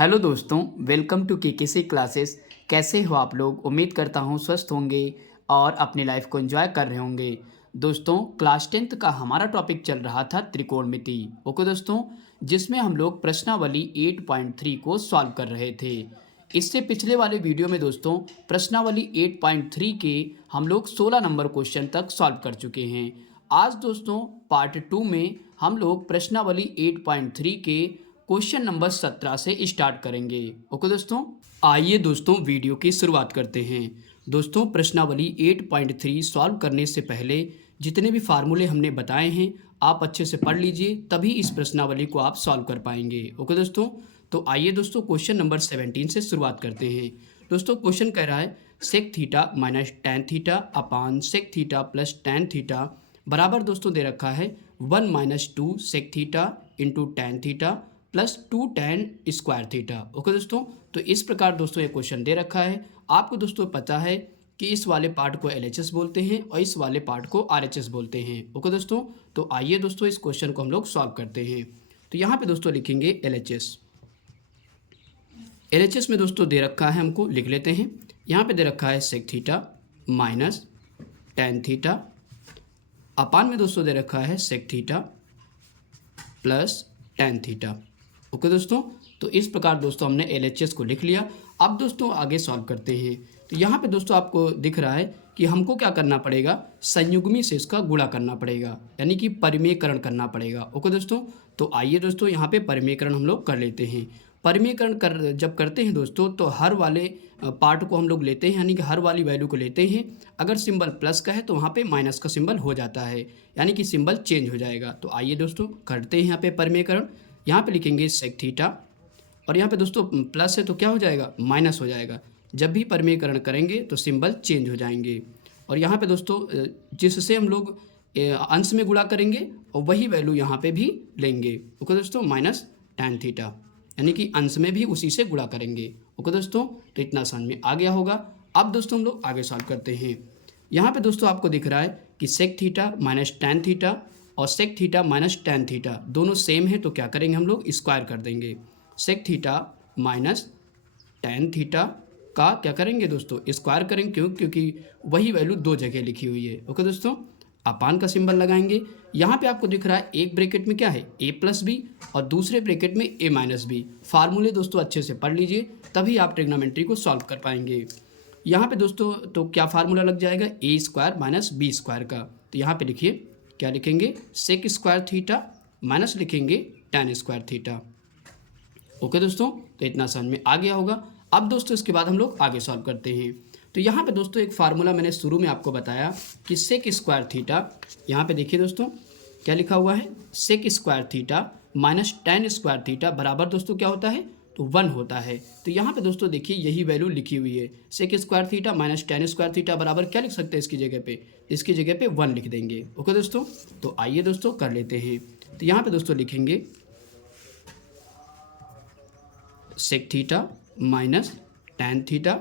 Hello दोस्तों, welcome to KKC classes. कैसे हो आप लोग? उम्मीद करता हूँ स्वस्थ होंगे और अपनी लाइफ को एंजॉय कर रहे होंगे। दोस्तों, क्लास 10th का हमारा टॉपिक चल रहा था त्रिकोणमिति। ओके दोस्तों, जिसमें हम लोग प्रश्नावली 8.3 को सॉल्व कर रहे थे। इससे पिछले वाले वीडियो में दोस्तों प्रश्नावली 8.3 के हम लोग 16 नंबर क्वेश्चन तक सॉल्व कर चुके हैं। आज दोस्तों पार्ट 2 में हम लोग प्रश्नावली 8.3 के क्वेश्चन नंबर 17 से स्टार्ट करेंगे। ओके दोस्तों, आइए दोस्तों वीडियो की शुरुआत करते हैं। दोस्तों, प्रश्नावली 8.3 सॉल्व करने से पहले जितने भी फार्मूले हमने बताए हैं आप अच्छे से पढ़ लीजिए, तभी इस प्रश्नावली को आप सॉल्व कर पाएंगे। ओके दोस्तों, तो आइए दोस्तों क्वेश्चन नंबर 17 से शुरुआत करते हैं। दोस्तों, क्वेश्चन कह रहा है sec theta minus tan theta upon sec theta plus tan theta बराबर दोस्तों दे रखा है 1 minus 2 sec theta into tan theta plus 2 tan square theta. Okay दोस्तों, तो इस प्रकार दोस्तों ये क्वेश्चन दे रखा है। आपको दोस्तों पता है कि इस वाले पार्ट को LHS बोलते हैं और इस वाले पार्ट को RHS बोलते हैं। ओके दोस्तों, तो आइए दोस्तों इस क्वेश्चन को हम लोग सॉल्व करते हैं। तो यहाँ पे दोस्तों लिखेंगे LHS। LHS में दोस्तों दे रखा है, हमको लिख लेते हैं। यहाँ पे दे रखा है sec theta minus tan theta अपान में दोस्तों दे रखा है sec theta plus tan theta. Okay दोस्तों, तो इस प्रकार दोस्तों हमने LHS को लिख लिया। अब दोस्तों आगे सॉल्व करते हैं। तो यहाँ पे दोस्तों आपको दिख रहा है कि हमको क्या करना पड़ेगा, संयुग्मी से इसका गुणा करना पड़ेगा, यानी कि परिमेयकरण करना पड़ेगा। ओके दोस्तों, तो आइए दोस्तों यहाँ पे परिमेयकरण हम लोग कर लेते हैं। परिमेयकरण जब करते हैं दोस्तों तो हर वाले पार्ट को हम लोग लेते हैं, यानी कि हर वाली वैल्यू को लेते हैं। अगर सिंबल प्लस का है तो वहाँ पे माइनस का सिंबल हो जाता है, यानी कि सिंबल चेंज हो जाएगा। तो आइए दोस्तों करते हैं यहाँ पे परिमेयकरण। यहाँ पे लिखेंगे सेक थीटा और यहाँ पे दोस्तों प्लस है तो क्या हो जाएगा, माइनस हो जाएगा। जब भी परिमेयकरण करेंगे तो सिंबल चेंज हो जाएंगे। और यहाँ पे दोस्तों जिससे हम लोग अंश में गुणा करेंगे और वही वैल्यू यहाँ पे भी लेंगे। ओके दोस्तों, माइनस टेन थीटा, यानी कि अंश में भी उसी से गुणा करेंगे। ओके दोस्तों, तो इतना समझ में आ गया होगा। अब दोस्तों हम लोग आगे सॉल्व करते हैं। यहाँ पे दोस्तों आपको दिख रहा है कि sec theta minus tan theta और sec theta minus tan theta दोनों सेम है, तो क्या करेंगे हम लोग स्क्वायर कर देंगे। Sec theta minus tan theta का क्या करेंगे दोस्तों, स्क्वायर करेंगे। क्योंकि वही वैल्यू दो जगह लिखी हुई है। ओके दोस्तों, अपान का सिंबल लगाएंगे। यहाँ पे आपको दिख रहा है एक ब्रैकेट में क्या है a प्लस बी और दूसरे ब्रैकेट में a माइनस बी। फार्मूले दोस्तों अच्छे से पढ़ लीजिए, तभी आप ट्रिग्नोमेट्री को सॉल्व कर पाएंगे। यहाँ पे दोस्तों तो क्या फार्मूला लग जाएगा, a square minus B square का। तो यहाँ पे लिखिए क्या लिखेंगे, सेक स्क्वायर थीटा माइनस लिखेंगे टेन स्क्वायर थीटा। ओके दोस्तों, तो इतना समझ में आ गया होगा। अब दोस्तों इसके बाद हम लोग आगे सॉल्व करते हैं। तो यहाँ पे दोस्तों एक फार्मूला मैंने शुरू में आपको बताया कि सेक स्क्वायर थीटा, यहाँ पे देखिए दोस्तों क्या लिखा हुआ है, sec square theta minus tan square theta बराबर दोस्तों क्या होता है, तो 1 होता है। तो यहाँ पे दोस्तों देखिए यही वैल्यू लिखी हुई है, sec square theta minus tan square theta बराबर क्या लिख सकते हैं इसकी जगह पे, इसकी जगह पे 1 लिख देंगे। ओके दोस्तों, तो आइए दोस्तों कर लेते हैं। तो यहाँ पे दोस्तों लिखेंगे sec theta minus tan theta,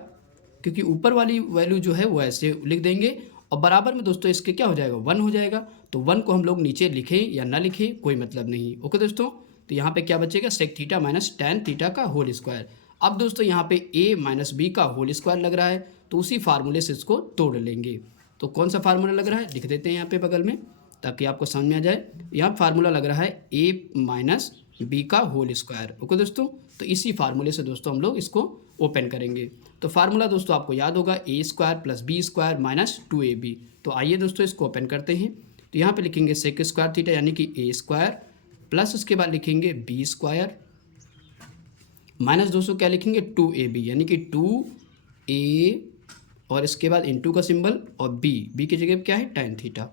क्योंकि ऊपर वाली वैल्यू जो है वो ऐसे लिख देंगे और बराबर में दोस्तों इसके क्या हो जाएगा, 1 हो जाएगा। तो 1 को हम लोग नीचे लिखें या ना लिखें कोई मतलब नहीं। ओके दोस्तों, तो यहाँ पे क्या बचेगा, sec theta minus tan theta का होल स्क्वायर। अब दोस्तों यहाँ पे a माइनस बी का होल स्क्वायर लग रहा है, तो उसी फार्मूले से इसको तोड़ लेंगे। तो कौन सा फार्मूला लग रहा है लिख देते हैं यहाँ पे बगल में, ताकि आपको समझ में आ जाए। यहाँ फार्मूला लग रहा है a माइनस बी का होल स्क्वायर। ओके दोस्तों, तो इसी फार्मूले से दोस्तों हम लोग इसको ओपन करेंगे। तो फार्मूला दोस्तों आपको याद होगा, a square plus B square minus 2ab। तो आइए दोस्तों इसको ओपन करते हैं। तो यहाँ पे लिखेंगे सेक स्क्वायर थीटा यानी कि a स्क्वायर प्लस उसके बाद लिखेंगे b स्क्वायर माइनस दोस्तों क्या लिखेंगे 2ab, यानी कि 2a और इसके बाद इंटू का सिंबल और b की जगह क्या है टेन थीटा।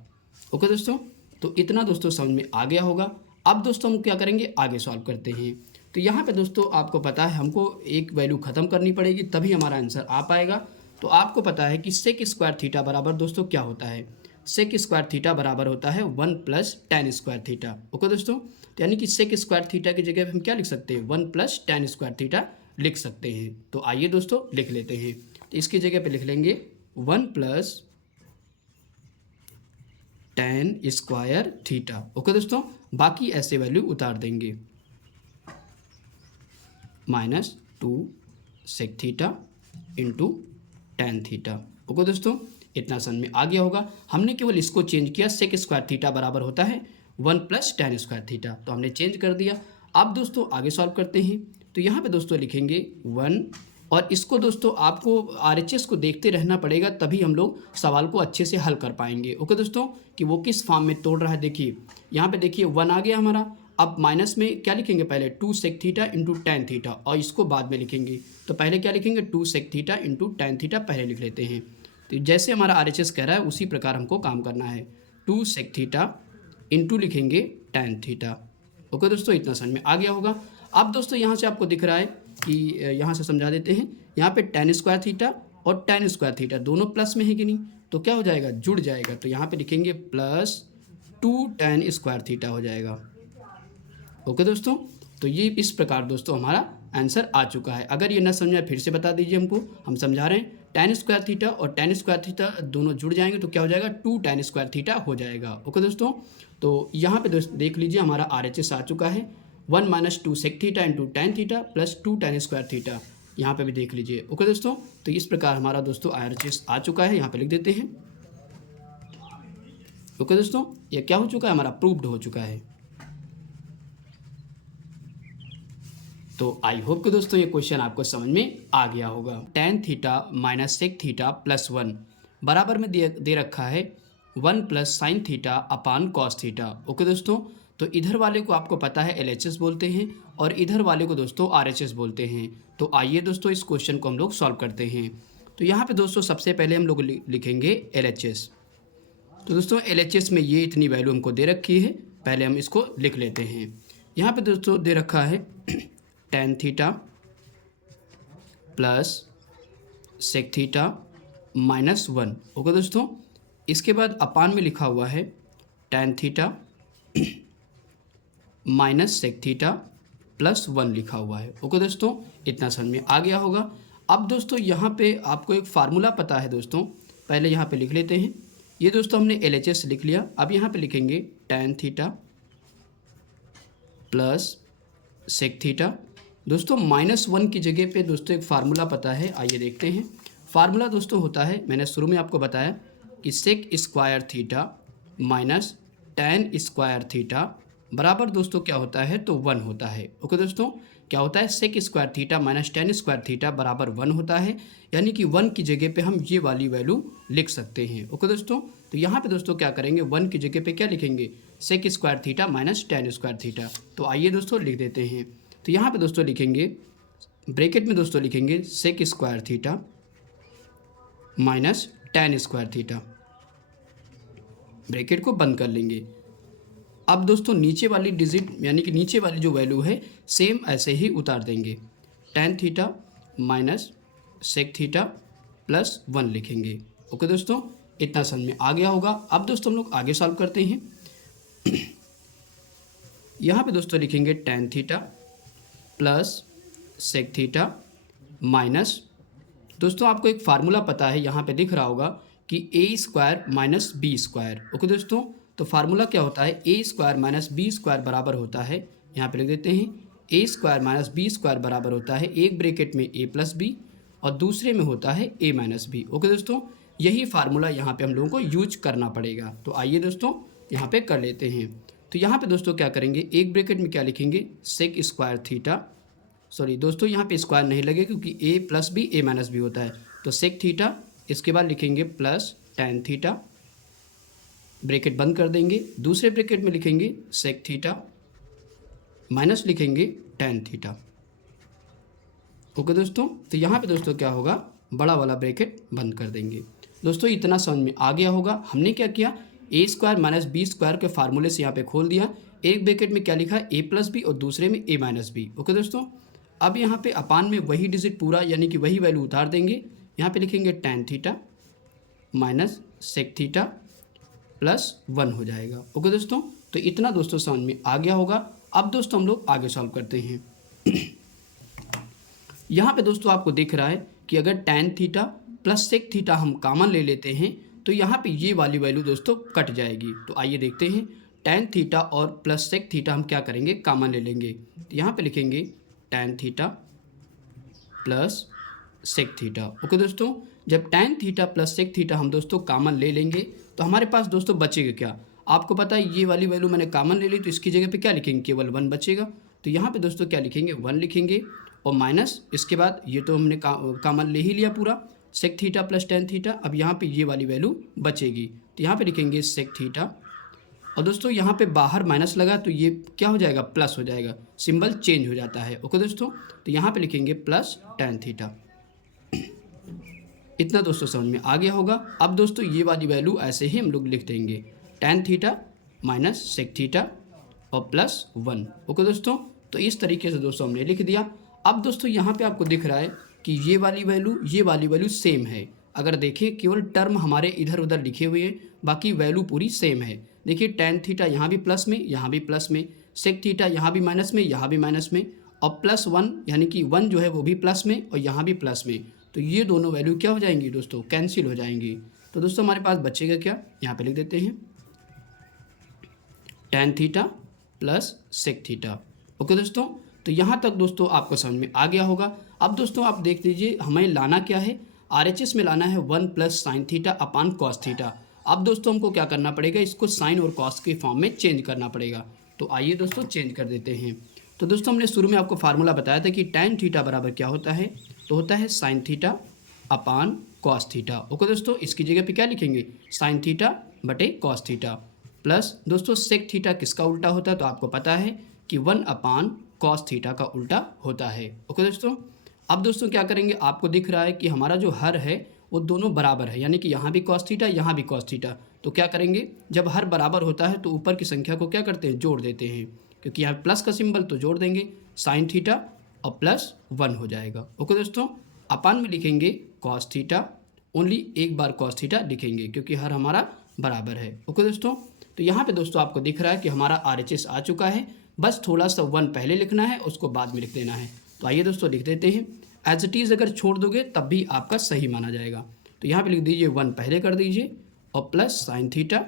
ओके दोस्तों, तो इतना दोस्तों समझ में आ गया होगा। अब दोस्तों हम क्या करेंगे, आगे सॉल्व करते हैं। तो यहाँ पे दोस्तों आपको पता है हमको एक वैल्यू ख़त्म करनी पड़ेगी, तभी हमारा आंसर आ पाएगा। तो आपको पता है कि सेक स्क्वायर थीटा बराबर दोस्तों क्या होता है, सेक स्क्वायर थीटा बराबर होता है 1 plus tan square theta. Okay दोस्तों, तो यानी कि सेक स्क्वायर थीटा की जगह हम क्या लिख सकते हैं, 1 प्लस टेन स्क्वायर थीटा लिख सकते हैं। तो आइए दोस्तों लिख लेते हैं। तो इसकी जगह पे लिख लेंगे 1 plus tan square theta. Okay दोस्तों, बाकी ऐसे वैल्यू उतार देंगे। Minus 2 sec theta into tan theta. Okay दोस्तों, इतना समझ में आ गया होगा। हमने केवल इसको चेंज किया, सेक स्क्वायर थीटा बराबर होता है 1 प्लस टेन स्क्वायर थीटा, तो हमने चेंज कर दिया। अब दोस्तों आगे सॉल्व करते हैं। तो यहाँ पे दोस्तों लिखेंगे 1, और इसको दोस्तों आपको RHS को देखते रहना पड़ेगा, तभी हम लोग सवाल को अच्छे से हल कर पाएंगे। ओके दोस्तों, कि वो किस फॉर्म में तोड़ रहा है। देखिए यहाँ पे देखिए 1 आ गया हमारा। अब माइनस में क्या लिखेंगे, पहले 2 sec theta into tan theta, और इसको बाद में लिखेंगे। तो पहले क्या लिखेंगे, 2 sec theta into tan theta पहले लिख लेते हैं। तो जैसे हमारा RHS कह रहा है उसी प्रकार हमको काम करना है। 2 सेक थीटा इंटू लिखेंगे टेन थीटा। ओके दोस्तों, इतना समझ में आ गया होगा। अब दोस्तों यहाँ से आपको दिख रहा है कि यहाँ से समझा देते हैं। यहाँ पे टेन स्क्वायर थीटा और टेन स्क्वायर थीटा दोनों प्लस में है कि नहीं, तो क्या हो जाएगा, जुड़ जाएगा। तो यहाँ पे लिखेंगे प्लस 2 टेन स्क्वायर थीटा हो जाएगा। ओके दोस्तों, तो ये इस प्रकार दोस्तों हमारा आंसर आ चुका है। अगर ये न समझा फिर से बता दीजिए हमको, हम समझा रहे हैं। टेन स्क्वायर थीटा और टेन स्क्वायर थीटा दोनों जुड़ जाएंगे तो क्या हो जाएगा, 2 टेन स्क्वायर थीटा हो जाएगा। ओके दोस्तों, तो यहाँ पे दोस्तों देख लीजिए हमारा RHS आ चुका है 1 minus 2 sec theta into tan theta plus 2 tan square theta. यहाँ पे भी देख लीजिए। ओके दोस्तों, तो इस प्रकार हमारा दोस्तों RHS आ चुका है। यहाँ पे लिख देते हैं। ओके दोस्तों, ये क्या हो चुका है, हमारा प्रूव्ड हो चुका है। तो आई होप कि दोस्तों ये क्वेश्चन आपको समझ में आ गया होगा। Tan theta minus sec theta plus 1 बराबर में दे रखा है 1 plus sine theta upon cos theta. Okay दोस्तों, तो इधर वाले को आपको पता है LHS बोलते हैं और इधर वाले को दोस्तों RHS बोलते हैं। तो आइए दोस्तों इस क्वेश्चन को हम लोग सॉल्व करते हैं। तो यहाँ पे दोस्तों सबसे पहले हम लोग लिखेंगे LHS। तो दोस्तों LHS में ये इतनी वैल्यू हमको दे रखी है, पहले हम इसको लिख लेते हैं। यहाँ पे दोस्तों दे रखा है tan theta plus sec theta minus 1। Okay दोस्तों, इसके बाद अपान में लिखा हुआ है tan theta minus sec theta plus 1 लिखा हुआ है। ओके दोस्तों, इतना समझ में आ गया होगा। अब दोस्तों यहाँ पे आपको एक फार्मूला पता है दोस्तों, पहले यहाँ पे लिख लेते हैं। ये दोस्तों हमने LHS लिख लिया। अब यहाँ पे लिखेंगे tan theta plus sec theta. दोस्तों -1 की जगह पे दोस्तों एक फार्मूला पता है, आइए देखते हैं। फार्मूला दोस्तों होता है, मैंने शुरू में आपको बताया कि sec square theta minus tan square theta बराबर दोस्तों क्या होता है, तो 1 होता है। ओके दोस्तों, क्या होता है, sec square theta minus tan square theta बराबर 1 होता है, यानी कि 1 की जगह पे हम ये वाली वैल्यू लिख सकते हैं। ओके दोस्तों, तो यहाँ पे दोस्तों क्या करेंगे, 1 की जगह पे क्या लिखेंगे, sec square theta minus tan square theta. तो आइए दोस्तों लिख देते हैं। तो यहाँ पे दोस्तों लिखेंगे, ब्रैकेट में दोस्तों लिखेंगे sec square theta minus tan square theta, bracket को बंद कर लेंगे। अब दोस्तों नीचे वाली डिजिट यानी कि नीचे वाली जो वैल्यू है सेम ऐसे ही उतार देंगे, tan theta minus sec theta plus 1 लिखेंगे। ओके दोस्तों, इतना समझ में आ गया होगा। अब दोस्तों हम लोग आगे सॉल्व करते हैं। यहाँ पे दोस्तों लिखेंगे tan theta plus sec theta minus, दोस्तों आपको एक फार्मूला पता है, यहाँ पे दिख रहा होगा कि a square minus B square. Okay दोस्तों, तो फार्मूला क्या होता है, a square minus B square बराबर होता है, यहाँ पे लिख देते हैं, a square minus B square बराबर होता है, एक ब्रैकेट में ए प्लस बी और दूसरे में होता है ए माइनस बी। ओके दोस्तों, यही फार्मूला यहाँ पे हम लोगों को यूज करना पड़ेगा। तो आइए दोस्तों यहाँ पे कर लेते हैं। तो यहाँ पे दोस्तों क्या करेंगे, एक ब्रैकेट में क्या लिखेंगे, सेक स्क्वायर थीटा, सॉरी दोस्तों यहाँ पे स्क्वायर नहीं लगे क्योंकि ए प्लस बी ए माइनस बी होता है, तो सेक थीटा, इसके बाद लिखेंगे प्लस टेन थीटा, ब्रैकेट बंद कर देंगे, दूसरे ब्रैकेट में लिखेंगे सेक थीटा माइनस लिखेंगे टेन थीटा। ओके दोस्तों, तो यहाँ पे दोस्तों क्या होगा, बड़ा वाला ब्रैकेट बंद कर देंगे। दोस्तों इतना समझ में आ गया होगा। हमने क्या किया, a square minus B square के फार्मूले से यहाँ पे खोल दिया, एक ब्रैकेट में क्या लिखा है, ए प्लस बी और दूसरे में ए माइनस बी। ओके दोस्तों, अब यहाँ पे अपान में वही डिजिट पूरा यानी कि वही वैल्यू उतार देंगे, यहाँ पे लिखेंगे tan theta minus sec theta plus 1 हो जाएगा। ओके दोस्तों, तो इतना दोस्तों समझ में आ गया होगा। अब दोस्तों हम लोग आगे सॉल्व करते हैं। यहाँ पे दोस्तों आपको दिख रहा है कि अगर tan theta plus sec theta हम कॉमन ले लेते हैं तो यहाँ पे ये वाली वैल्यू दोस्तों कट जाएगी। तो आइए देखते हैं, टेन थीटा और प्लस सेक थीटा हम क्या करेंगे, कॉमन ले लेंगे। तो यहाँ पे लिखेंगे tan theta plus sec theta. Okay दोस्तों, जब tan theta plus sec theta हम दोस्तों कॉमन ले लेंगे तो हमारे पास दोस्तों बचेगा क्या? आपको पता है ये वाली वैल्यू मैंने कॉमन ले ली तो इसकी जगह पे क्या लिखेंगे? केवल 1 बचेगा। तो यहाँ पे दोस्तों क्या लिखेंगे? 1 लिखेंगे और माइनस इसके बाद ये तो हमने कॉमन ले ही लिया पूरा, sec theta plus tan theta. अब यहाँ पे ये वाली वैल्यू बचेगी तो यहाँ पे लिखेंगे सेक थीटा और दोस्तों यहाँ पे बाहर माइनस लगा तो ये क्या हो जाएगा? प्लस हो जाएगा, सिंबल चेंज हो जाता है। ओके दोस्तों, तो यहाँ पे लिखेंगे प्लस tan थीटा। इतना दोस्तों समझ में आ गया होगा। अब दोस्तों ये वाली वैल्यू ऐसे ही हम लोग लिख देंगे, tan theta minus sec theta और प्लस 1। ओके दोस्तों, तो इस तरीके से दोस्तों हमने लिख दिया। अब दोस्तों यहाँ पे आपको दिख रहा है कि ये वाली वैल्यू सेम है। अगर देखें केवल टर्म हमारे इधर उधर लिखे हुए हैं, बाकी वैल्यू पूरी सेम है। देखिए tan थीटा यहाँ भी प्लस में, यहाँ भी प्लस में, सेक थीटा यहाँ भी माइनस में, यहाँ भी माइनस में और प्लस 1 यानी कि 1 जो है वो भी प्लस में और यहाँ भी प्लस में। तो ये दोनों वैल्यू क्या हो जाएंगी दोस्तों? कैंसिल हो जाएंगी। तो दोस्तों हमारे पास बचेगा क्या? यहाँ पे लिख देते हैं tan theta plus sec theta. Okay दोस्तों, तो यहाँ तक दोस्तों आपको समझ में आ गया होगा। अब दोस्तों आप देख लीजिए हमें लाना क्या है? RHS में लाना है 1 plus sine theta upon cos theta. अब दोस्तों हमको क्या करना पड़ेगा? इसको साइन और कॉस के फॉर्म में चेंज करना पड़ेगा। तो आइए दोस्तों चेंज कर देते हैं। तो दोस्तों हमने शुरू में आपको फार्मूला बताया था कि tan थीटा बराबर क्या होता है? तो होता है sign theta upon cos theta. Okay दोस्तों, इसकी जगह पे क्या लिखेंगे? साइन थीटा बटे कॉस थीटा प्लस दोस्तों सेक थीटा किसका उल्टा होता है? तो आपको पता है कि 1 अपान कॉस थीटा का उल्टा होता है। ओके दोस्तों, अब दोस्तों क्या करेंगे? आपको दिख रहा है कि हमारा जो हर है वो दोनों बराबर है, यानी कि यहाँ भी कॉस थीटा यहाँ भी कॉस थीटा। तो क्या करेंगे? जब हर बराबर होता है तो ऊपर की संख्या को क्या करते हैं? जोड़ देते हैं, क्योंकि यहाँ प्लस का सिंबल तो जोड़ देंगे, साइन थीटा और प्लस 1 हो जाएगा। ओके दोस्तों, अपान में लिखेंगे कॉस थीटा, ओनली एक बार कॉस थीटा लिखेंगे क्योंकि हर हमारा बराबर है। ओके दोस्तों, तो यहाँ पे दोस्तों आपको दिख रहा है कि हमारा RHS आ चुका है, बस थोड़ा सा 1 पहले लिखना है उसको बाद में लिख देना है। तो आइए दोस्तों लिख देते हैं। एज इट इज़ अगर छोड़ दोगे तब भी आपका सही माना जाएगा। तो यहाँ पे लिख दीजिए 1 पहले कर दीजिए और प्लस साइन थीटा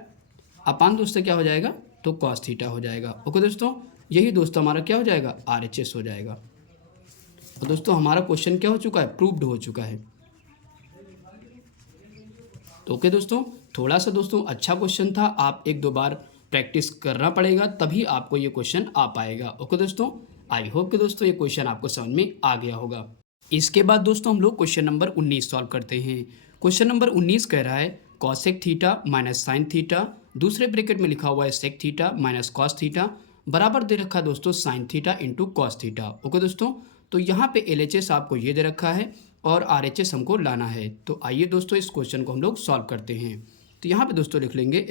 अपान दोस्तों क्या हो जाएगा? तो कॉस थीटा हो जाएगा। ओके दोस्तों, यही दोस्तों हमारा क्या हो जाएगा? RHS हो जाएगा। और दोस्तों हमारा क्वेश्चन क्या हो चुका है? प्रूव्ड हो चुका है। तो ओके दोस्तों, थोड़ा सा दोस्तों अच्छा क्वेश्चन था, आप 1-2 बार प्रैक्टिस करना पड़ेगा तभी आपको ये क्वेश्चन आ पाएगा। ओके दोस्तों, आई होप कि दोस्तों ये क्वेश्चन आपको समझ में आ गया होगा। इसके बाद दोस्तों हम लोग क्वेश्चन नंबर 19 सॉल्व करते हैं। क्वेश्चन नंबर 19 कह रहा है cosec theta minus sine theta, दूसरे ब्रैकेट में लिखा हुआ है sec theta minus cos theta, बराबर दे रखा है दोस्तों sine theta into cos theta. Okay दोस्तों, तो यहाँ पे LHS आपको ये दे रखा है और RHS हमको लाना है। तो आइए दोस्तों इस क्वेश्चन को हम लोग सॉल्व करते हैं। तो यहाँ पे दोस्तों लिख लेंगे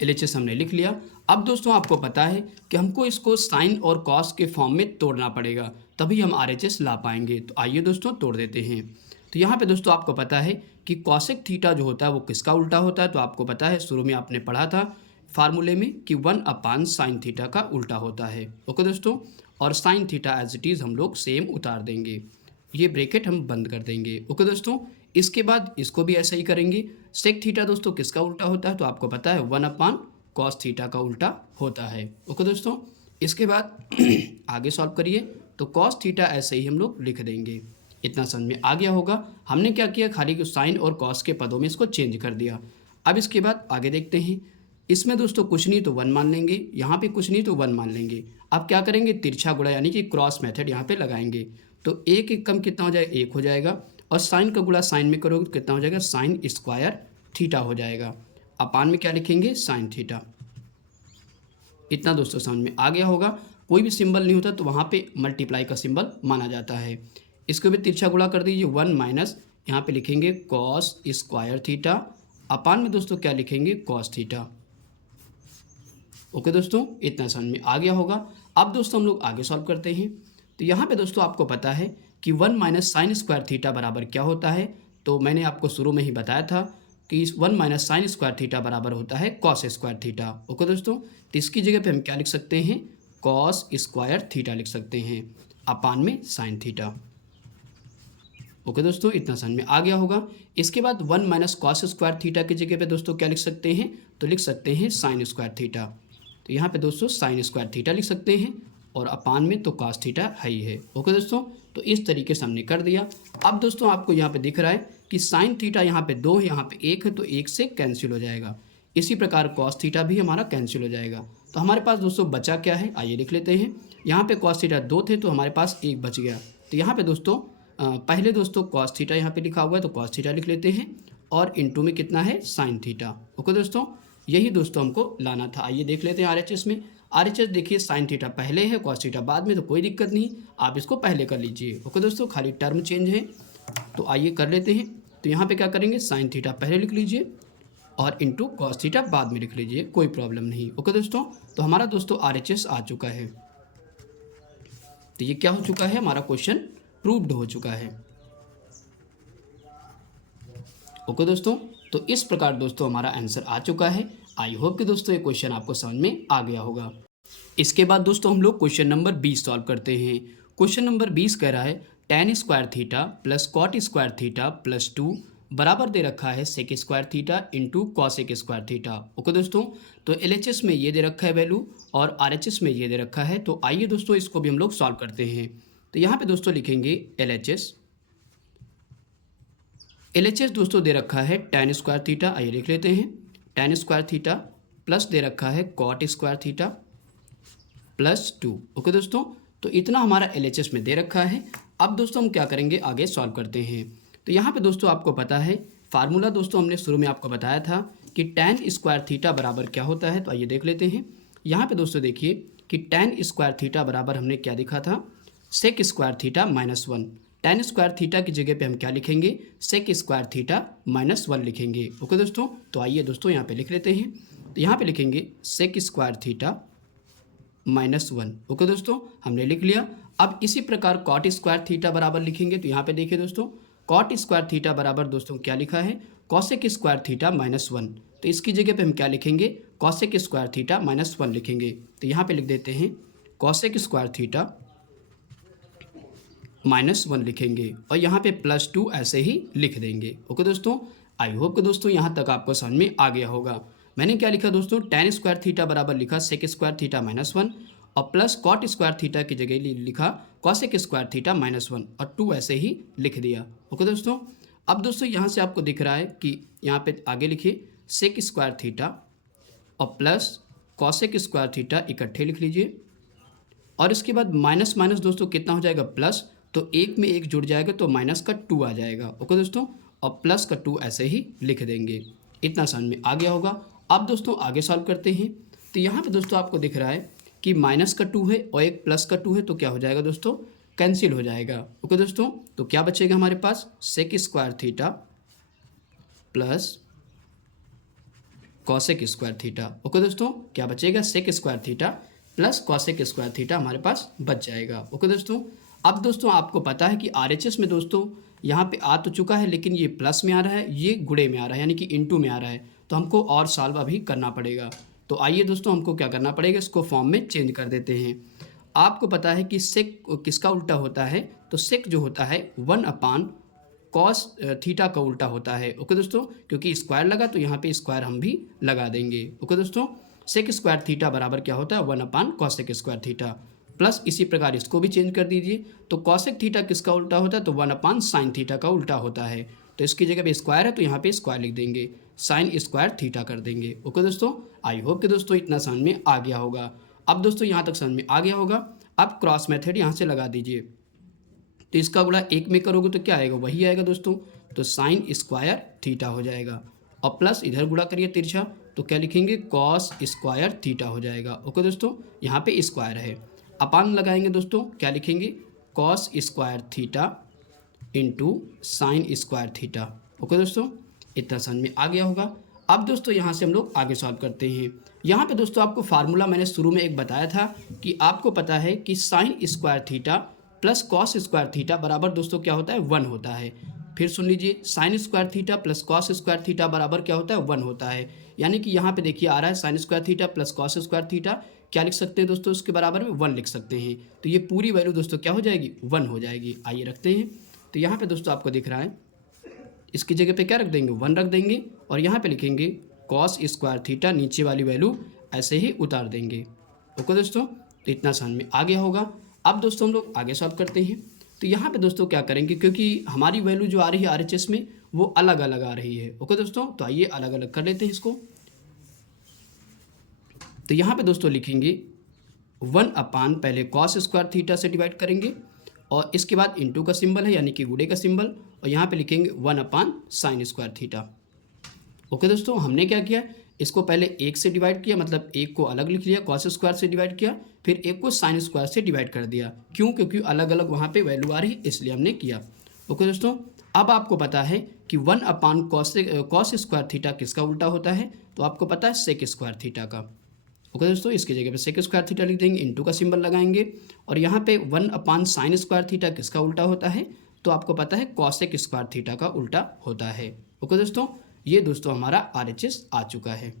LHS हमने लिख लिया। अब दोस्तों आपको पता है कि हमको इसको साइन और कॉस के फॉर्म में तोड़ना पड़ेगा, तभी हम RHS ला पाएंगे। तो आइए दोस्तों तोड़ देते हैं। तो यहाँ पे दोस्तों आपको पता है कि कॉसेक थीटा जो होता है वो किसका उल्टा होता है? तो आपको पता है शुरू में आपने पढ़ा था फार्मूले में कि 1 अपान साइन थीटा का उल्टा होता है। ओके दोस्तों, और sine theta as it is हम लोग सेम उतार देंगे, ये ब्रैकेट हम बंद कर देंगे। ओके दोस्तों, इसके बाद इसको भी ऐसा ही करेंगे। सेक थीटा दोस्तों किसका उल्टा होता है? तो आपको पता है 1 अपान कॉस थीटा का उल्टा होता है। ओके दोस्तों, इसके बाद आगे सॉल्व करिए। तो कॉस थीटा ऐसे ही हम लोग लिख देंगे। इतना समझ में आ गया होगा। हमने क्या किया? खाली साइन और कॉस के पदों में इसको चेंज कर दिया। अब इसके बाद आगे देखते हैं। इसमें दोस्तों कुछ नहीं तो 1 मान लेंगे, यहाँ पे कुछ नहीं तो 1 मान लेंगे। अब क्या करेंगे? तिरछा गुणा यानी कि क्रॉस मेथड यहाँ पे लगाएंगे। तो एक कम कितना हो जाएगा? 1 हो जाएगा और साइन का गुणा साइन में करोगे तो कितना हो जाएगा? साइन स्क्वायर थीटा हो जाएगा। अपान में क्या लिखेंगे? Sine theta. इतना दोस्तों समझ में आ गया होगा। कोई भी सिंबल नहीं होता तो वहाँ पे मल्टीप्लाई का सिंबल माना जाता है। इसको भी तिरछा गुणा कर दीजिए, 1 माइनस यहाँ पे लिखेंगे कॉस स्क्वायर थीटा, अपान में दोस्तों क्या लिखेंगे? Cos theta. ओके दोस्तों, इतना समझ में आ गया होगा। अब दोस्तों हम लोग आगे सॉल्व करते हैं। तो यहाँ पे दोस्तों आपको पता है कि 1 माइनस साइन स्क्वायर थीटा बराबर क्या होता है? तो मैंने आपको शुरू में ही बताया था कि 1 माइनस साइन स्क्वायर थीटा बराबर होता है कॉस स्क्वायर थीटा। ओके दोस्तों, तो इसकी जगह पे हम क्या लिख सकते हैं? कॉस स्क्वायर थीटा लिख सकते हैं, अपान में साइन थीटा। ओके दोस्तों, इतना समझ में आ गया होगा। इसके बाद 1 माइनस कॉस स्क्वायर थीटा की जगह पे दोस्तों क्या लिख सकते हैं? तो लिख सकते हैं साइन स्क्वायर थीटा। तो यहाँ पे दोस्तों साइन स्क्वायर थीटा लिख सकते हैं और अपान में तो कॉस थीटा है ही है। ओके दोस्तों, तो इस तरीके से हमने कर दिया। अब दोस्तों आपको यहाँ पे दिख रहा है कि साइन थीटा यहाँ पे 2 है, यहाँ पे 1 है, तो 1 से कैंसिल हो जाएगा। इसी प्रकार कॉस थीटा भी हमारा कैंसिल हो जाएगा। तो हमारे पास दोस्तों बचा क्या है, आइए लिख लेते हैं। यहाँ पे कॉस थीटा 2 थे तो हमारे पास 1 बच गया। तो यहाँ पे दोस्तों पहले दोस्तों कॉस थीटा यहाँ पे लिखा हुआ है तो कॉस थीटा लिख लेते हैं, और इनटू में कितना है साइन थीटा। ओके दोस्तों, यही दोस्तों हमको लाना था। आइए देख लेते हैं आरएचएस में। आरएचएस देखिए साइन थीटा पहले है, कॉस थीटा बाद में, तो कोई दिक्कत नहीं, आप इसको पहले कर लीजिए। ओके दोस्तों, खाली टर्म चेंज है। तो आइए कर लेते हैं। तो यहाँ पे क्या करेंगे, साइन थीटा पहले लिख लीजिए और इनटू कॉस थीटा बाद में लिख लीजिए, कोई प्रॉब्लम नहीं। ओके दोस्तों, तो हमारा दोस्तों आरएचएस आ चुका है। तो ये क्या हो चुका है, हमारा क्वेश्चन प्रूव्ड हो चुका है। ओके दोस्तों, तो इस प्रकार दोस्तों हमारा आंसर आ चुका है। आई होप कि दोस्तों ये क्वेश्चन आपको समझ में आ गया होगा। इसके बाद दोस्तों हम लोग क्वेश्चन नंबर 20 सॉल्व करते हैं। क्वेश्चन नंबर 20 कह रहा है tan square theta plus cot square theta plus 2 बराबर दे रखा है sec square theta into cosec square theta. Okay दोस्तों, तो एलएचएस में ये दे रखा है वैल्यू और आरएचएस में ये दे रखा है। तो आइए दोस्तों इसको भी हम लोग सॉल्व करते हैं। तो यहाँ पे दोस्तों लिखेंगे एलएचएस दोस्तों दे रखा है tan स्क्वायर थीटा, आइए लिख लेते हैं tan स्क्वायर थीटा प्लस दे रखा है cot square theta plus 2। Okay दोस्तों, तो इतना हमारा एलएचएस में दे रखा है। अब दोस्तों हम क्या करेंगे, आगे सॉल्व करते हैं। तो यहाँ पे दोस्तों आपको पता है फार्मूला दोस्तों हमने शुरू में आपको बताया था कि tan स्क्वायर थीटा बराबर क्या होता है। तो आइए देख लेते हैं। यहाँ पे दोस्तों देखिए कि tan स्क्वायर थीटा बराबर हमने क्या लिखा था, sec square theta -1। tan square theta की जगह पे हम क्या लिखेंगे, सेक स्क्वायर थीटा -1 लिखेंगे। ओके दोस्तों, तो आइए दोस्तों यहाँ पे लिख लेते हैं। तो यहाँ पे लिखेंगे सेक स्क्वायर थीटा -1। ओके दोस्तों, हमने लिख लिया। अब इसी प्रकार कॉट स्क्वायर थीटा बराबर लिखेंगे। तो यहाँ पे देखिए दोस्तों कॉट स्क्वायर थीटा बराबर दोस्तों क्या लिखा है, कॉसेक स्क्वायर थीटा -1। तो इसकी जगह पे हम क्या लिखेंगे, कॉसेक स्क्वायर थीटा -1 लिखेंगे। तो यहाँ पे लिख देते हैं कॉसेक स्क्वायर थीटा -1 लिखेंगे और यहाँ पे +2 ऐसे ही लिख देंगे। ओके दोस्तों, आई होप कि दोस्तों यहाँ तक आपको समझ में आ गया होगा। मैंने क्या लिखा दोस्तों, tan स्क्वायर थीटा बराबर लिखा सेक स्क्वायर थीटा -1 और प्लस कॉट स्क्वायर थीटा की जगह लिखा कॉसेक स्क्वायर थीटा -1 और 2 ऐसे ही लिख दिया। ओके दोस्तों, अब दोस्तों यहाँ से आपको दिख रहा है कि यहाँ पे आगे लिखिए सेक स्क्वायर थीटा और प्लस कॉसेक स्क्वायर थीटा इकट्ठे लिख लीजिए और इसके बाद माइनस माइनस दोस्तों कितना हो जाएगा, प्लस, तो एक में एक जुड़ जाएगा तो माइनस का 2 आ जाएगा। ओके दोस्तों, और प्लस का 2 ऐसे ही लिख देंगे। इतना समझ में आ गया होगा। अब दोस्तों आगे सॉल्व करते हैं। तो यहाँ पे दोस्तों आपको दिख रहा है कि माइनस का 2 है और एक प्लस का 2 है, तो क्या हो जाएगा दोस्तों, कैंसिल हो जाएगा। ओके दोस्तों, तो क्या बचेगा हमारे पास, sec square theta plus cosec square theta. Okay दोस्तों, क्या बचेगा, sec square theta plus cosec square theta हमारे पास बच जाएगा। ओके दोस्तों, अब दोस्तों आपको पता है कि आरएचएस में दोस्तों यहाँ पे आ तो चुका है, लेकिन ये प्लस में आ रहा है, ये गुणे में आ रहा है, यानी कि इनटू में आ रहा है। तो हमको और सॉल्व अभी करना पड़ेगा। तो आइए दोस्तों हमको क्या करना पड़ेगा, इसको फॉर्म में चेंज कर देते हैं। आपको पता है कि सेक किसका उल्टा होता है, तो सेक जो होता है 1 कॉस थीटा का उल्टा होता है। ओके दोस्तों, क्योंकि स्क्वायर लगा तो यहाँ पे स्क्वायर हम भी लगा देंगे। ओके दोस्तों, सेक स्क्वायर थीटा बराबर क्या होता है, 1 कॉसेक स्क्वायर थीटा प्लस इसी प्रकार इसको भी चेंज कर दीजिए। तो कॉसेक थीटा किसका उल्टा होता है, तो 1 साइन थीटा का उल्टा होता है। तो इसकी जगह पे स्क्वायर है तो यहाँ पे स्क्वायर लिख देंगे, साइन स्क्वायर थीटा कर देंगे। ओके दोस्तों, आई होप कि दोस्तों इतना समझ में आ गया होगा। अब दोस्तों यहाँ तक समझ में आ गया होगा। अब क्रॉस मेथड यहाँ से लगा दीजिए। तो इसका गुणा 1 में करोगे तो क्या आएगा, वही आएगा दोस्तों, तो साइन स्क्वायर थीटा हो जाएगा और प्लस इधर गुणा करिए तिरछा, तो क्या लिखेंगे, कॉस स्क्वायर थीटा हो जाएगा। ओके दोस्तों, यहाँ पे स्क्वायर है, अपान लगाएंगे दोस्तों, क्या लिखेंगे, cos square theta into sine square theta. Okay दोस्तों, इतना समझ में आ गया होगा। अब दोस्तों यहाँ से हम लोग आगे सॉल्व करते हैं। यहाँ पे दोस्तों आपको फार्मूला मैंने शुरू में एक बताया था कि आपको पता है कि sine square theta plus cos square theta बराबर दोस्तों क्या होता है, 1 होता है। फिर सुन लीजिए, sine square theta plus cos square theta बराबर क्या होता है, 1 होता है। यानी कि यहाँ पे देखिए आ रहा है sine square theta plus cos square theta, क्या लिख सकते हैं दोस्तों, उसके बराबर में 1 लिख सकते हैं। तो ये पूरी वैल्यू दोस्तों क्या हो जाएगी, 1 हो जाएगी। आइए रखते हैं। तो यहाँ पे दोस्तों आपको दिख रहा है, इसकी जगह पे क्या रख देंगे, 1 रख देंगे और यहाँ पे लिखेंगे कॉस स्क्वायर थीटा, नीचे वाली वैल्यू ऐसे ही उतार देंगे। ओके दोस्तों, तो इतना समझ में आ गया होगा। अब दोस्तों हम लोग आगे सॉल्व करते हैं। तो यहाँ पे दोस्तों क्या करेंगे, क्योंकि हमारी वैल्यू जो आ रही है आरएचएस में वो अलग अलग आ रही है। ओके दोस्तों, तो आइए अलग अलग कर लेते हैं इसको। तो यहाँ पे दोस्तों लिखेंगे 1 पहले कॉस स्क्वायर थीटा से डिवाइड करेंगे और इसके बाद इंटू का सिंबल है यानी कि गुणे का सिंबल, और यहाँ पे लिखेंगे 1 साइन स्क्वायर थीटा। ओके दोस्तों, हमने क्या किया, इसको पहले 1 से डिवाइड किया, मतलब 1 को अलग लिख लिया, कॉस स्क्वायर से डिवाइड किया, फिर 1 को साइन स्क्वायर से डिवाइड कर दिया। क्यों? क्योंकि अलग अलग वहाँ पे वैल्यू आ रही है, इसलिए हमने किया। ओके दोस्तों, अब आपको पता है कि 1 कॉस स्क्वायर थीटा किसका उल्टा होता है, तो आपको पता है सेक स्क्वायर थीटा का। ओके दोस्तों, इसकी जगह पे सेक स्क्वायर थीटा लिख देंगे, इंटू का सिंबल लगाएंगे, और यहाँ पे 1 साइन स्क्वायर थीटा किसका उल्टा होता है, तो आपको पता है कॉसेक स्क्वायर थीटा का उल्टा होता है। ओके दोस्तों, ये दोस्तों हमारा आरएचएस आ चुका है।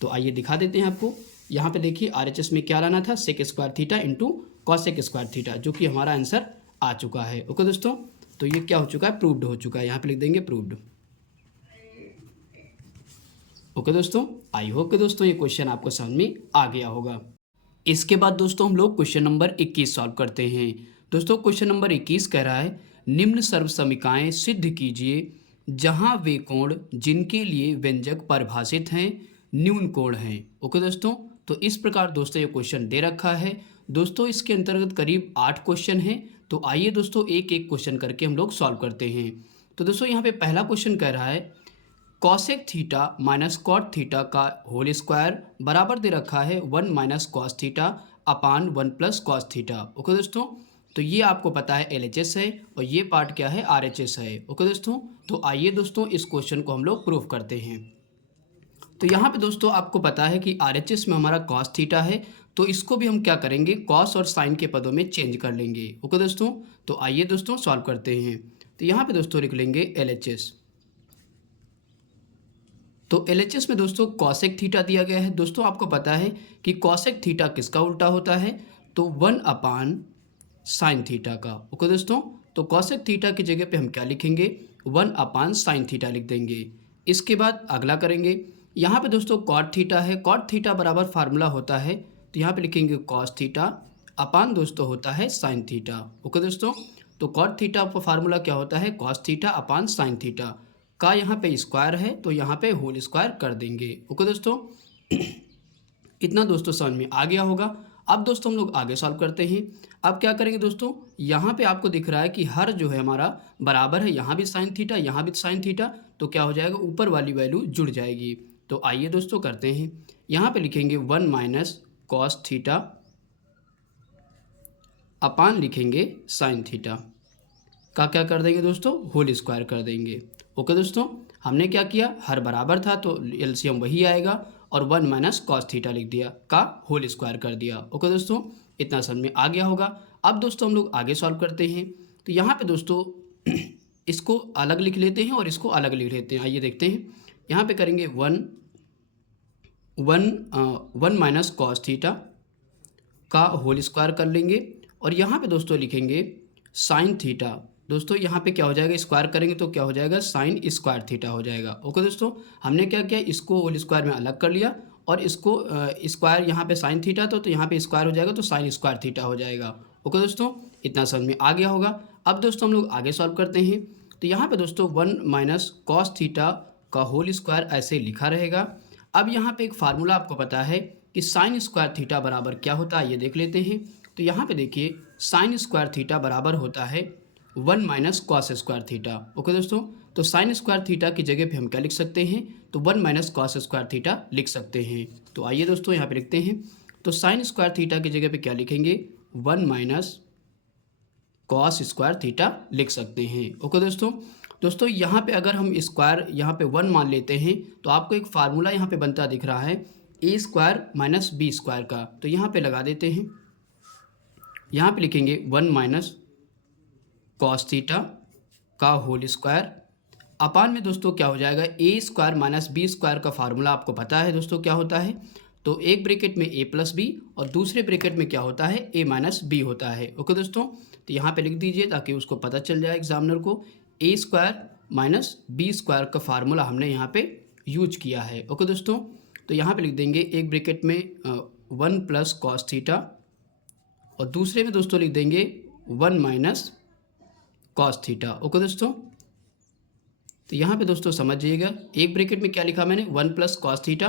तो आइए दिखा देते हैं आपको। यहाँ पे देखिए आरएचएस में क्या लाना था, sec square theta into cosec square theta, जो कि हमारा आंसर आ चुका है। ओके दोस्तों, तो ये क्या हो चुका है, प्रूव्ड हो चुका है। यहाँ पे लिख देंगे प्रूव्ड। ओके दोस्तों, आई होप कि दोस्तों ये क्वेश्चन आपको समझ में आ गया होगा। इसके बाद दोस्तों हम लोग क्वेश्चन नंबर 21 सॉल्व करते हैं। दोस्तों क्वेश्चन नंबर 21 कह रहा है निम्न सर्वसमीकाएं सिद्ध कीजिए जहां वे कोण जिनके लिए व्यंजक परिभाषित हैं न्यून कोण हैं। ओके दोस्तों, तो इस प्रकार दोस्तों ये क्वेश्चन दे रखा है। दोस्तों इसके अंतर्गत करीब 8 क्वेश्चन हैं, तो आइए दोस्तों एक एक क्वेश्चन करके हम लोग सॉल्व करते हैं। तो दोस्तों यहाँ पे पहला क्वेश्चन कह रहा है cosec theta minus cot theta का होल स्क्वायर बराबर दे रखा है 1 minus cos theta upon 1 plus cos theta. Okay दोस्तों, तो ये आपको पता है एलएचएस है और ये पार्ट क्या है, आरएचएस है। ओके दोस्तों, तो आइए दोस्तों इस क्वेश्चन को हम लोग प्रूव करते हैं। तो यहाँ पे दोस्तों आपको पता है कि आरएचएस में हमारा कॉस थीटा है, तो इसको भी हम क्या करेंगे, कॉस और साइन के पदों में चेंज कर लेंगे। ओके दोस्तों, तो आइए दोस्तों सॉल्व करते हैं। तो यहाँ पे दोस्तों लिख लेंगे एलएचएस। तो एलएचएस में दोस्तों कॉसेक थीटा दिया गया है। दोस्तों आपको पता है कि कॉसेक थीटा किसका उल्टा होता है, तो 1 अपान साइन थीटा का। ओके दोस्तों, तो कॉसेक थीटा की जगह पे हम क्या लिखेंगे, 1 अपान साइन थीटा लिख देंगे। इसके बाद अगला करेंगे, यहाँ पे दोस्तों कॉट थीटा है, कॉट थीटा बराबर फार्मूला होता है, तो यहाँ पे लिखेंगे कॉस थीटा अपान दोस्तों होता है साइन थीटा। ओके दोस्तों, तो कॉट थीटा का फार्मूला क्या होता है, कॉस थीटा अपान साइन थीटा का यहाँ पे स्क्वायर है, तो यहाँ पे होल स्क्वायर कर देंगे। ओके दोस्तों, इतना दोस्तों समझ में आ गया होगा। अब दोस्तों हम लोग आगे सॉल्व करते हैं। अब क्या करेंगे दोस्तों, यहाँ पे आपको दिख रहा है कि हर जो है हमारा बराबर है, यहाँ भी साइन थीटा यहाँ भी साइन थीटा, तो क्या हो जाएगा, ऊपर वाली वैल्यू जुड़ जाएगी। तो आइए दोस्तों करते हैं। यहाँ पे लिखेंगे 1 माइनस कॉस थीटा अपान लिखेंगे साइन थीटा का क्या कर देंगे दोस्तों, होल स्क्वायर कर देंगे। ओके दोस्तों, हमने क्या किया, हर बराबर था तो एलसीएम वही आएगा, और 1 माइनस कॉस थीटा लिख दिया का होल स्क्वायर कर दिया। ओके दोस्तों, इतना समझ में आ गया होगा। अब दोस्तों हम लोग आगे सॉल्व करते हैं। तो यहाँ पे दोस्तों इसको अलग लिख लेते हैं और इसको अलग लिख लेते हैं। आइए देखते हैं, यहाँ पे करेंगे 1 माइनस कॉस थीटा का होल स्क्वायर कर लेंगे, और यहाँ पे दोस्तों लिखेंगे साइन थीटा। दोस्तों यहाँ पे क्या हो जाएगा, स्क्वायर करेंगे तो क्या हो जाएगा, साइन स्क्वायर थीटा हो जाएगा। ओके दोस्तों, हमने क्या किया, इसको होल स्क्वायर में अलग कर लिया, और इसको स्क्वायर यहाँ पे साइन थीटा तो यहाँ पे स्क्वायर हो जाएगा, तो साइन स्क्वायर थीटा हो जाएगा। ओके दोस्तों, इतना समझ में आ गया होगा। अब दोस्तों हम लोग आगे सॉल्व करते हैं। तो यहाँ पे दोस्तों 1 माइनस कॉस थीटा का होल स्क्वायर ऐसे लिखा रहेगा। अब यहाँ पे एक फार्मूला आपको पता है कि साइन स्क्वायर थीटा बराबर क्या होता है, ये देख लेते हैं। तो यहाँ पे देखिए साइन स्क्वायर थीटा बराबर होता है 1 minus cos square theta. Okay दोस्तों, तो साइन स्क्वायर थीटा की जगह पे हम क्या लिख सकते हैं, तो 1 माइनस कॉस स्क्वायर थीटा लिख सकते हैं। तो आइए दोस्तों यहाँ पे लिखते हैं। तो साइन स्क्वायर थीटा की जगह पे क्या लिखेंगे, 1 माइनस कॉस स्क्वायर थीटा लिख सकते हैं। ओके दोस्तों यहाँ पे अगर हम स्क्वायर यहाँ पे 1 मान लेते हैं, तो आपको एक फार्मूला यहाँ पे बनता दिख रहा है a square minus B square का। तो यहाँ पे लगा देते हैं, यहाँ पे लिखेंगे 1 माइनस कॉस थीटा का होल स्क्वायर अपान में दोस्तों क्या हो जाएगा, ए स्क्वायर माइनस बी स्क्वायर का फार्मूला आपको पता है दोस्तों क्या होता है, तो एक ब्रैकेट में ए प्लस बी और दूसरे ब्रैकेट में क्या होता है, ए माइनस बी होता है। ओके दोस्तों, तो यहाँ पे लिख दीजिए ताकि उसको पता चल जाए एग्जामिनर को, ए स्क्वायर माइनस बी स्क्वायर का फार्मूला हमने यहाँ पे यूज किया है। ओके दोस्तों, तो यहाँ पे लिख देंगे एक ब्रैकेट में 1 plus cos theta, 1 minus cos theta का होल स्क्वायर अपान में क्या हो जाएगा, ए स्क्वायर माइनस बी स्क्वायर का फार्मूला हमने यहाँ पे यूज किया है। ओके दोस्तों, तो यहाँ पे लिख देंगे एक ब्रैकेट में 1 प्लस कॉस थीटा, और दूसरे में दोस्तों लिख देंगे 1 माइनस कॉस थीटा। ओके दोस्तों, तो यहाँ पे दोस्तों समझिएगा, एक ब्रैकेट में क्या लिखा मैंने 1 प्लस कॉस थीटा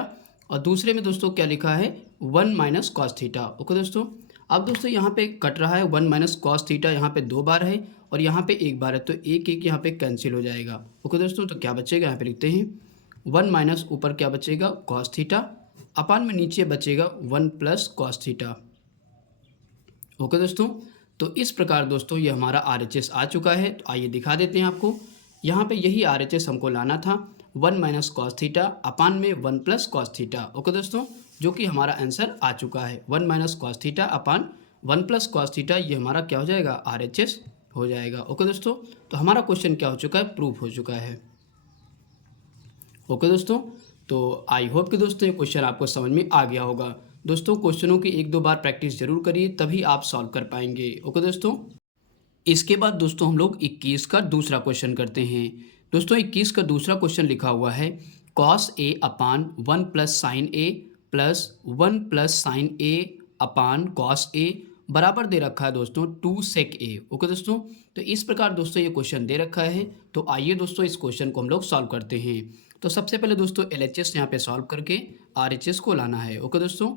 और दूसरे में दोस्तों क्या लिखा है 1 माइनस कॉस थीटा। ओके दोस्तों, अब दोस्तों यहाँ पे कट रहा है 1 माइनस कॉस थीटा, यहाँ पे 2 बार है और यहाँ पे 1 बार है, तो एक एक यहाँ पे कैंसिल हो जाएगा। ओके दोस्तों, तो क्या बचेगा, यहाँ पे लिखते हैं 1 माइनस ऊपर क्या बचेगा कॉस थीटा, अपान में नीचे बचेगा 1 प्लस कॉस थीटा। ओके दोस्तों, तो इस प्रकार दोस्तों ये हमारा RHS आ चुका है। तो आइए दिखा देते हैं आपको, यहाँ पे यही RHS हमको लाना था 1 माइनस कॉस थीटा अपान में 1 प्लस कॉस थीटा। ओके दोस्तों, जो कि हमारा आंसर आ चुका है 1 minus cos theta upon 1 plus cos theta, ये हमारा क्या हो जाएगा RHS हो जाएगा। ओके दोस्तों, तो हमारा क्वेश्चन क्या हो चुका है, प्रूफ हो चुका है। ओके दोस्तों, तो आई होप कि दोस्तों ये क्वेश्चन आपको समझ में आ गया होगा। दोस्तों क्वेश्चनों की 1-2 बार प्रैक्टिस जरूर करिए, तभी आप सॉल्व कर पाएंगे। ओके दोस्तों, इसके बाद दोस्तों हम लोग 21 का दूसरा क्वेश्चन करते हैं। दोस्तों 21 का दूसरा क्वेश्चन लिखा हुआ है cos A upon 1 plus sine A plus 1 plus sine A upon cos A बराबर दे रखा है दोस्तों 2 सेक ए। ओके दोस्तों, तो इस प्रकार दोस्तों ये क्वेश्चन दे रखा है। तो आइए दोस्तों इस क्वेश्चन को हम लोग सॉल्व करते हैं। तो सबसे पहले दोस्तों LHS यहाँ पे सॉल्व करके RHS को लाना है। ओके दोस्तों,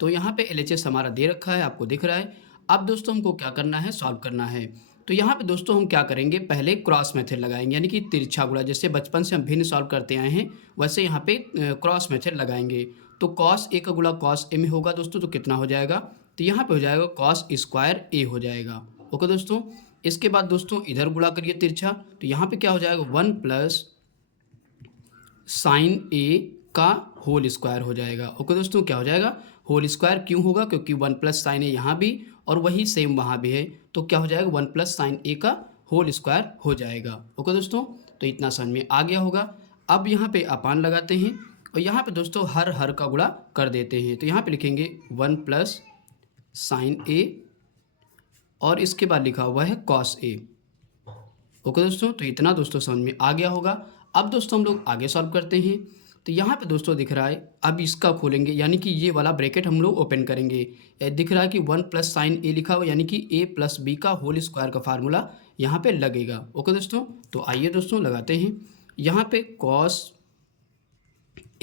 तो यहाँ पे LHS हमारा दे रखा है, आपको दिख रहा है। अब दोस्तों हमको क्या करना है, सॉल्व करना है। तो यहाँ पे दोस्तों हम क्या करेंगे, पहले क्रॉस मेथड लगाएंगे, यानी कि तिरछा गुणा। जैसे बचपन से हम भिन्न सॉल्व करते आए हैं, वैसे यहाँ पे क्रॉस मेथड लगाएंगे। तो कॉस ए का गुणा कॉस ए में होगा दोस्तों, तो कितना हो जाएगा, तो यहाँ पे हो जाएगा कॉस स्क्वायर ए हो जाएगा। ओके दोस्तों, इसके बाद दोस्तों इधर गुणा करिए तिरछा, तो यहाँ पे क्या हो जाएगा 1 प्लस साइन ए का होल स्क्वायर हो जाएगा। ओके दोस्तों, क्या हो जाएगा होल स्क्वायर, क्यों होगा, क्योंकि 1 प्लस साइन ए यहाँ भी और वही सेम वहाँ भी है, तो क्या हो जाएगा 1 प्लस साइन ए का होल स्क्वायर हो जाएगा। ओके दोस्तों, तो इतना समझ में आ गया होगा। अब यहाँ पे अपान लगाते हैं और यहाँ पे दोस्तों हर का गुणा कर देते हैं। तो यहाँ पे लिखेंगे 1 प्लस साइन ए और इसके बाद लिखा हुआ है कॉस ए। ओके दोस्तों, तो इतना दोस्तों समझ में आ गया होगा। अब दोस्तों हम लोग आगे सॉल्व करते हैं। तो यहाँ पे दोस्तों दिख रहा है, अब इसका खोलेंगे, यानी कि ये वाला ब्रैकेट हम लोग ओपन करेंगे। दिख रहा है कि 1 प्लस साइन ए लिखा हुआ, यानी कि a प्लस बी का होल स्क्वायर का फार्मूला यहाँ पे लगेगा। ओके दोस्तों, तो आइए दोस्तों लगाते हैं। यहाँ पे कॉस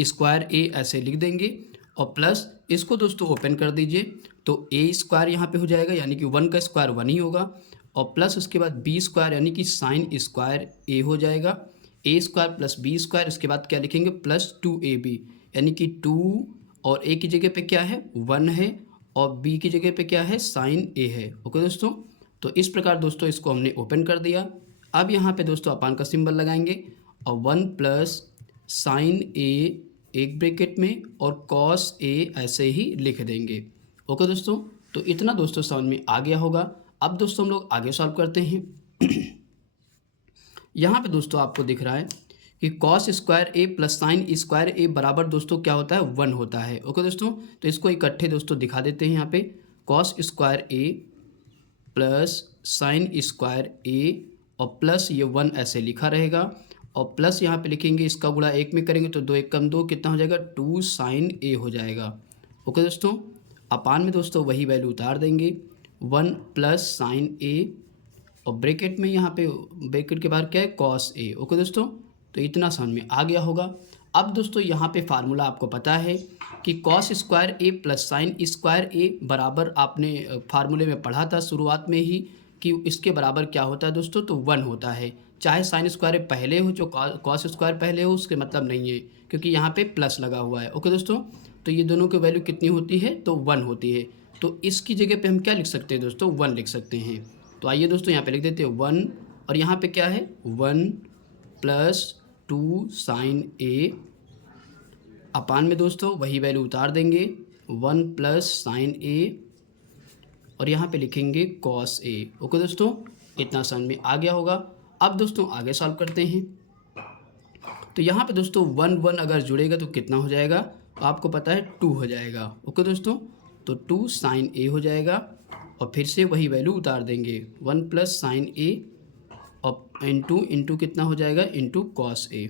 स्क्वायर ए ऐसे लिख देंगे और प्लस इसको दोस्तों ओपन कर दीजिए, तो ए स्क्वायर यहाँ पे हो जाएगा, यानी कि 1 का स्क्वायर 1 ही होगा, और प्लस उसके बाद बी स्क्वायर यानी कि साइन स्क्वायर ए हो जाएगा, ए स्क्वायर प्लस बी स्क्वायर, इसके बाद क्या लिखेंगे प्लस 2ab, यानी कि 2 और ए की जगह पे क्या है 1 है और बी की जगह पे क्या है साइन ए है। ओके दोस्तों, तो इस प्रकार दोस्तों इसको हमने ओपन कर दिया। अब यहाँ पे दोस्तों अपान का सिंबल लगाएंगे और 1 प्लस साइन ए एक ब्रैकेट में और कॉस ए ऐसे ही लिख देंगे। ओके दोस्तों, तो इतना दोस्तों समझ में आ गया होगा। अब दोस्तों हम लोग आगे सॉल्व करते हैं। यहाँ पे दोस्तों आपको दिख रहा है कि cos square A plus sine square ए बराबर दोस्तों क्या होता है 1 होता है। ओके दोस्तों, तो इसको इकट्ठे दोस्तों दिखा देते हैं। यहाँ पे cos square A plus sine square ए और प्लस ये 1 ऐसे लिखा रहेगा और प्लस यहाँ पे लिखेंगे, इसका गुणा 1 में करेंगे तो 2 1 कम 2 कितना हो जाएगा 2 साइन ए हो जाएगा। ओके दोस्तों, अपान में दोस्तों वही वैल्यू उतार देंगे 1 प्लस साइन ए और ब्रैकेट में यहाँ पे ब्रैकेट के बाहर क्या है कॉस ए। ओके दोस्तों, तो इतना समझ में आ गया होगा। अब दोस्तों यहाँ पे फार्मूला आपको पता है कि cos square A plus sine square ए बराबर, आपने फार्मूले में पढ़ा था शुरुआत में ही कि इसके बराबर क्या होता है दोस्तों, तो 1 होता है। चाहे साइन स्क्वायर पहले हो जो कॉस स्क्वायर पहले हो, उसके मतलब नहीं है, क्योंकि यहाँ पे प्लस लगा हुआ है। ओके दोस्तों, तो ये दोनों की वैल्यू कितनी होती है, तो 1 होती है। तो इसकी जगह पे हम क्या लिख सकते हैं दोस्तों, 1 लिख सकते हैं। तो आइए दोस्तों यहाँ पे लिख देते हैं 1 और यहाँ पे क्या है 1 प्लस 2 साइन ए अपान में दोस्तों वही वैल्यू उतार देंगे 1 प्लस साइन ए और यहाँ पे लिखेंगे कॉस ए। ओके दोस्तों, इतना समझ में आ गया होगा। अब दोस्तों आगे सॉल्व करते हैं। तो यहाँ पे दोस्तों 1 1 अगर जुड़ेगा तो कितना हो जाएगा, तो आपको पता है 2 हो जाएगा। ओके दोस्तों, तो 2 साइन ए हो जाएगा और फिर से वही वैल्यू उतार देंगे 1 प्लस साइन ए और इंटू कितना हो जाएगा इंटू कॉस ए।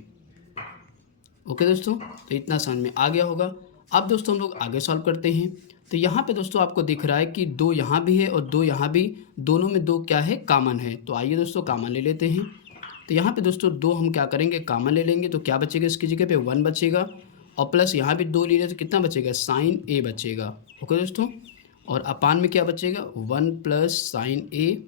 ओके दोस्तों, तो इतना समझ में आ गया होगा। अब दोस्तों हम लोग आगे सॉल्व करते हैं। तो यहाँ पे दोस्तों आपको दिख रहा है कि 2 यहाँ भी है और 2 यहाँ भी, दोनों में 2 क्या है, कॉमन है। तो आइए दोस्तों कॉमन ले लेते हैं। तो यहाँ पे दोस्तों 2 हम क्या करेंगे, कॉमन ले लेंगे। तो क्या बचेगा इसकी जगह पे, 1 बचेगा और प्लस यहाँ भी 2 ले लें तो कितना बचेगा, साइन ए बचेगा। ओके दोस्तों, और अपान में क्या बचेगा, 1 प्लस साइन ए,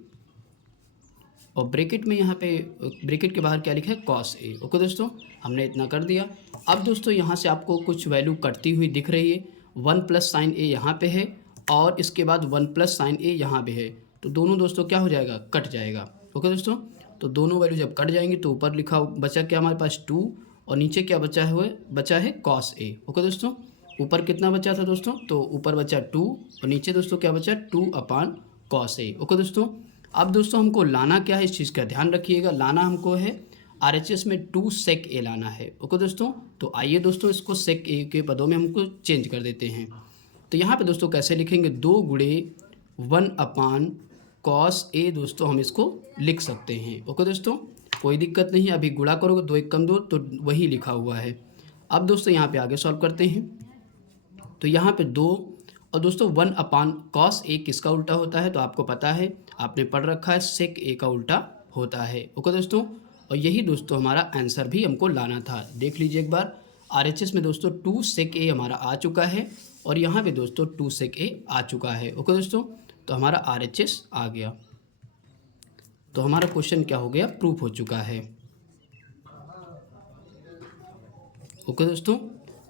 और ब्रैकेट में यहाँ पे ब्रैकेट के बाहर क्या लिखा है, कॉस ए। ओके दोस्तों, हमने इतना कर दिया। अब दोस्तों यहाँ से आपको कुछ वैल्यू कटती हुई दिख रही है। 1 प्लस साइन ए यहाँ पे है और इसके बाद 1 प्लस साइन ए यहाँ पे है। तो दोनों दोस्तों क्या हो जाएगा, कट जाएगा। ओके दोस्तों, तो दोनों वैल्यू जब कट जाएंगी तो ऊपर लिखा बचा क्या हमारे पास 2 और नीचे क्या बचा है कॉस ए। ओके दोस्तों, ऊपर कितना बचा था दोस्तों, तो ऊपर बचा 2 और नीचे दोस्तों क्या बचा, 2 अपान कॉस ए। ओके दोस्तों, अब दोस्तों हमको लाना क्या है, इस चीज़ का ध्यान रखिएगा। लाना हमको है RHS में 2 सेक ए लाना है। ओके दोस्तों, तो आइए दोस्तों इसको सेक ए के पदों में हमको चेंज कर देते हैं। तो यहाँ पे दोस्तों कैसे लिखेंगे, 2 गुणे 1 अपान कॉस ए दोस्तों हम इसको लिख सकते हैं। ओके दोस्तों, कोई दिक्कत नहीं है, अभी गुणा करोगे 2 1 कम 2 तो वही लिखा हुआ है। अब दोस्तों यहाँ पे आगे सॉल्व करते हैं। तो यहाँ पे 2 और दोस्तों 1 अपान कॉस ए किसका उल्टा होता है, तो आपको पता है, आपने पढ़ रखा है, सेक ए का उल्टा होता है। ओके दोस्तों, और यही दोस्तों हमारा आंसर भी हमको लाना था। देख लीजिए एक बार, RHS में दोस्तों 2 सेक ए हमारा आ चुका है और यहाँ पे दोस्तों 2 सेक ए आ चुका है। ओके दोस्तों, तो हमारा RHS आ गया। तो हमारा क्वेश्चन क्या हो गया, प्रूफ हो चुका है। ओके दोस्तों,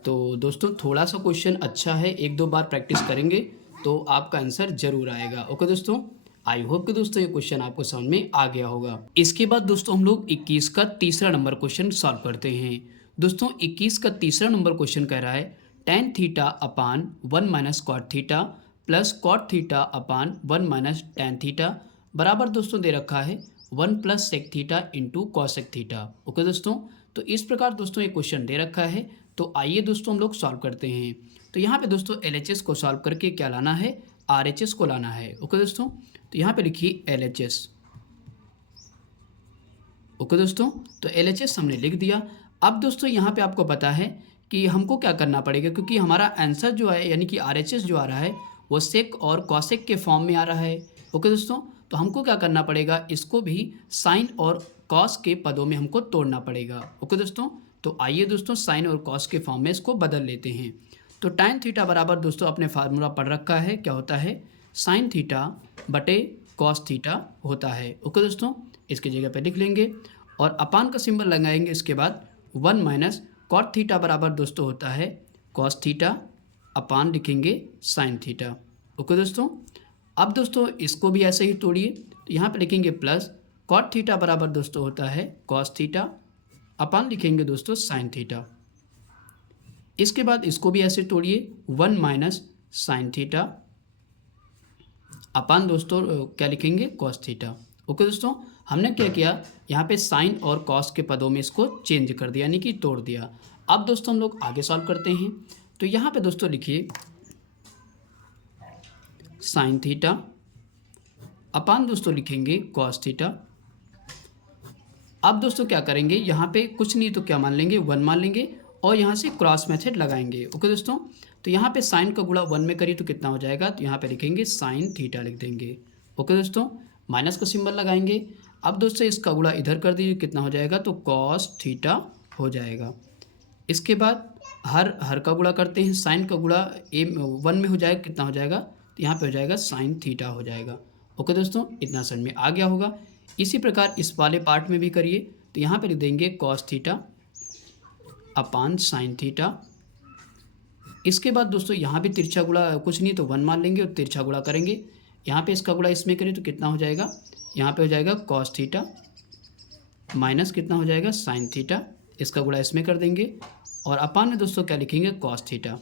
तो दोस्तों थोड़ा सा क्वेश्चन अच्छा है, 1-2 बार प्रैक्टिस करेंगे तो आपका आंसर जरूर आएगा। ओके दोस्तों, आई होप कि दोस्तों ये क्वेश्चन आपको समझ में आ गया होगा। इसके बाद दोस्तों हम लोग 21 का तीसरा नंबर क्वेश्चन सॉल्व करते हैं। दोस्तों 21 का तीसरा नंबर क्वेश्चन कह रहा है tan theta upon 1 minus cot theta plus cot theta upon 1 minus tan theta बराबर दोस्तों दे रखा है 1 plus sec theta into cosec theta. Okay दोस्तों, तो इस प्रकार दोस्तों ये क्वेश्चन दे रखा है। तो आइए दोस्तों हम लोग सॉल्व करते हैं। तो यहाँ पे दोस्तों LHS को सॉल्व करके क्या लाना है, RHS को लाना है। ओके दोस्तों, तो यहाँ पे लिखिए LHS। ओके दोस्तों, तो LHS हमने लिख दिया। अब दोस्तों यहाँ पे आपको पता है कि हमको क्या करना पड़ेगा, क्योंकि हमारा आंसर जो है यानी कि RHS जो आ रहा है वो सेक और कॉसेक के फॉर्म में आ रहा है। ओके दोस्तों, तो हमको क्या करना पड़ेगा, इसको भी साइन और कॉस के पदों में हमको तोड़ना पड़ेगा। ओके दोस्तों, तो आइए दोस्तों साइन और कॉस के फॉर्म में इसको बदल लेते हैं। तो tan थीटा बराबर दोस्तों अपने फार्मूला पढ़ रखा है, क्या होता है, साइन थीटा बटे कॉस थीटा होता है। ओके दोस्तों, इसकी जगह पे लिख लेंगे और अपान का सिंबल लगाएंगे। इसके बाद 1 माइनस कॉट थीटा बराबर दोस्तों होता है कॉस थीटा अपान लिखेंगे साइन थीटा। ओके दोस्तों, अब दोस्तों इसको भी ऐसे ही तोड़िए। तो यहाँ पे लिखेंगे प्लस कॉट थीटा बराबर दोस्तों होता है कॉस थीटा अपान लिखेंगे दोस्तों साइन थीटा। इसके बाद इसको भी ऐसे तोड़िए, 1 माइनस साइन थीटा अपान दोस्तों क्या लिखेंगे, कॉस थीटा। ओके दोस्तों, हमने क्या किया, यहाँ पे साइन और कॉस के पदों में इसको चेंज कर दिया यानी कि तोड़ दिया। अब दोस्तों हम लोग आगे सॉल्व करते हैं। तो यहाँ पे दोस्तों लिखिए साइन थीटा अपान दोस्तों लिखेंगे कॉस थीटा। अब दोस्तों क्या करेंगे, यहाँ पे कुछ नहीं तो क्या मान लेंगे, 1 मान लेंगे और यहाँ से क्रॉस मेथड लगाएंगे। ओके दोस्तों, तो यहाँ पे साइन का गुणा 1 में करिए तो कितना हो जाएगा, तो यहाँ पे लिखेंगे साइन थीटा लिख देंगे। ओके दोस्तों, माइनस का सिंबल लगाएंगे। अब दोस्तों इसका गुणा इधर कर दीजिए, कितना हो जाएगा, तो कॉस थीटा हो जाएगा। इसके बाद हर का गुणा करते हैं, साइन का गुणा 1 में हो जाएगा, कितना हो जाएगा, तो यहाँ पे हो जाएगा साइन थीटा हो जाएगा। ओके दोस्तों, इतना समझ में आ गया होगा। इसी प्रकार इस वाले पार्ट में भी करिए। तो यहाँ पे लिख देंगे कॉस थीटा अपान साइन थीटा। इसके बाद दोस्तों यहाँ भी तिरछा गुणा कुछ नहीं तो 1 मान लेंगे और तिरछा गुणा करेंगे। यहाँ पे इसका गुणा इसमें करें तो कितना हो जाएगा, यहाँ पे हो जाएगा कॉस थीटा माइनस कितना हो जाएगा साइन थीटा। इसका गुणा इसमें कर देंगे और अपान में दोस्तों क्या लिखेंगे, कॉस थीटा।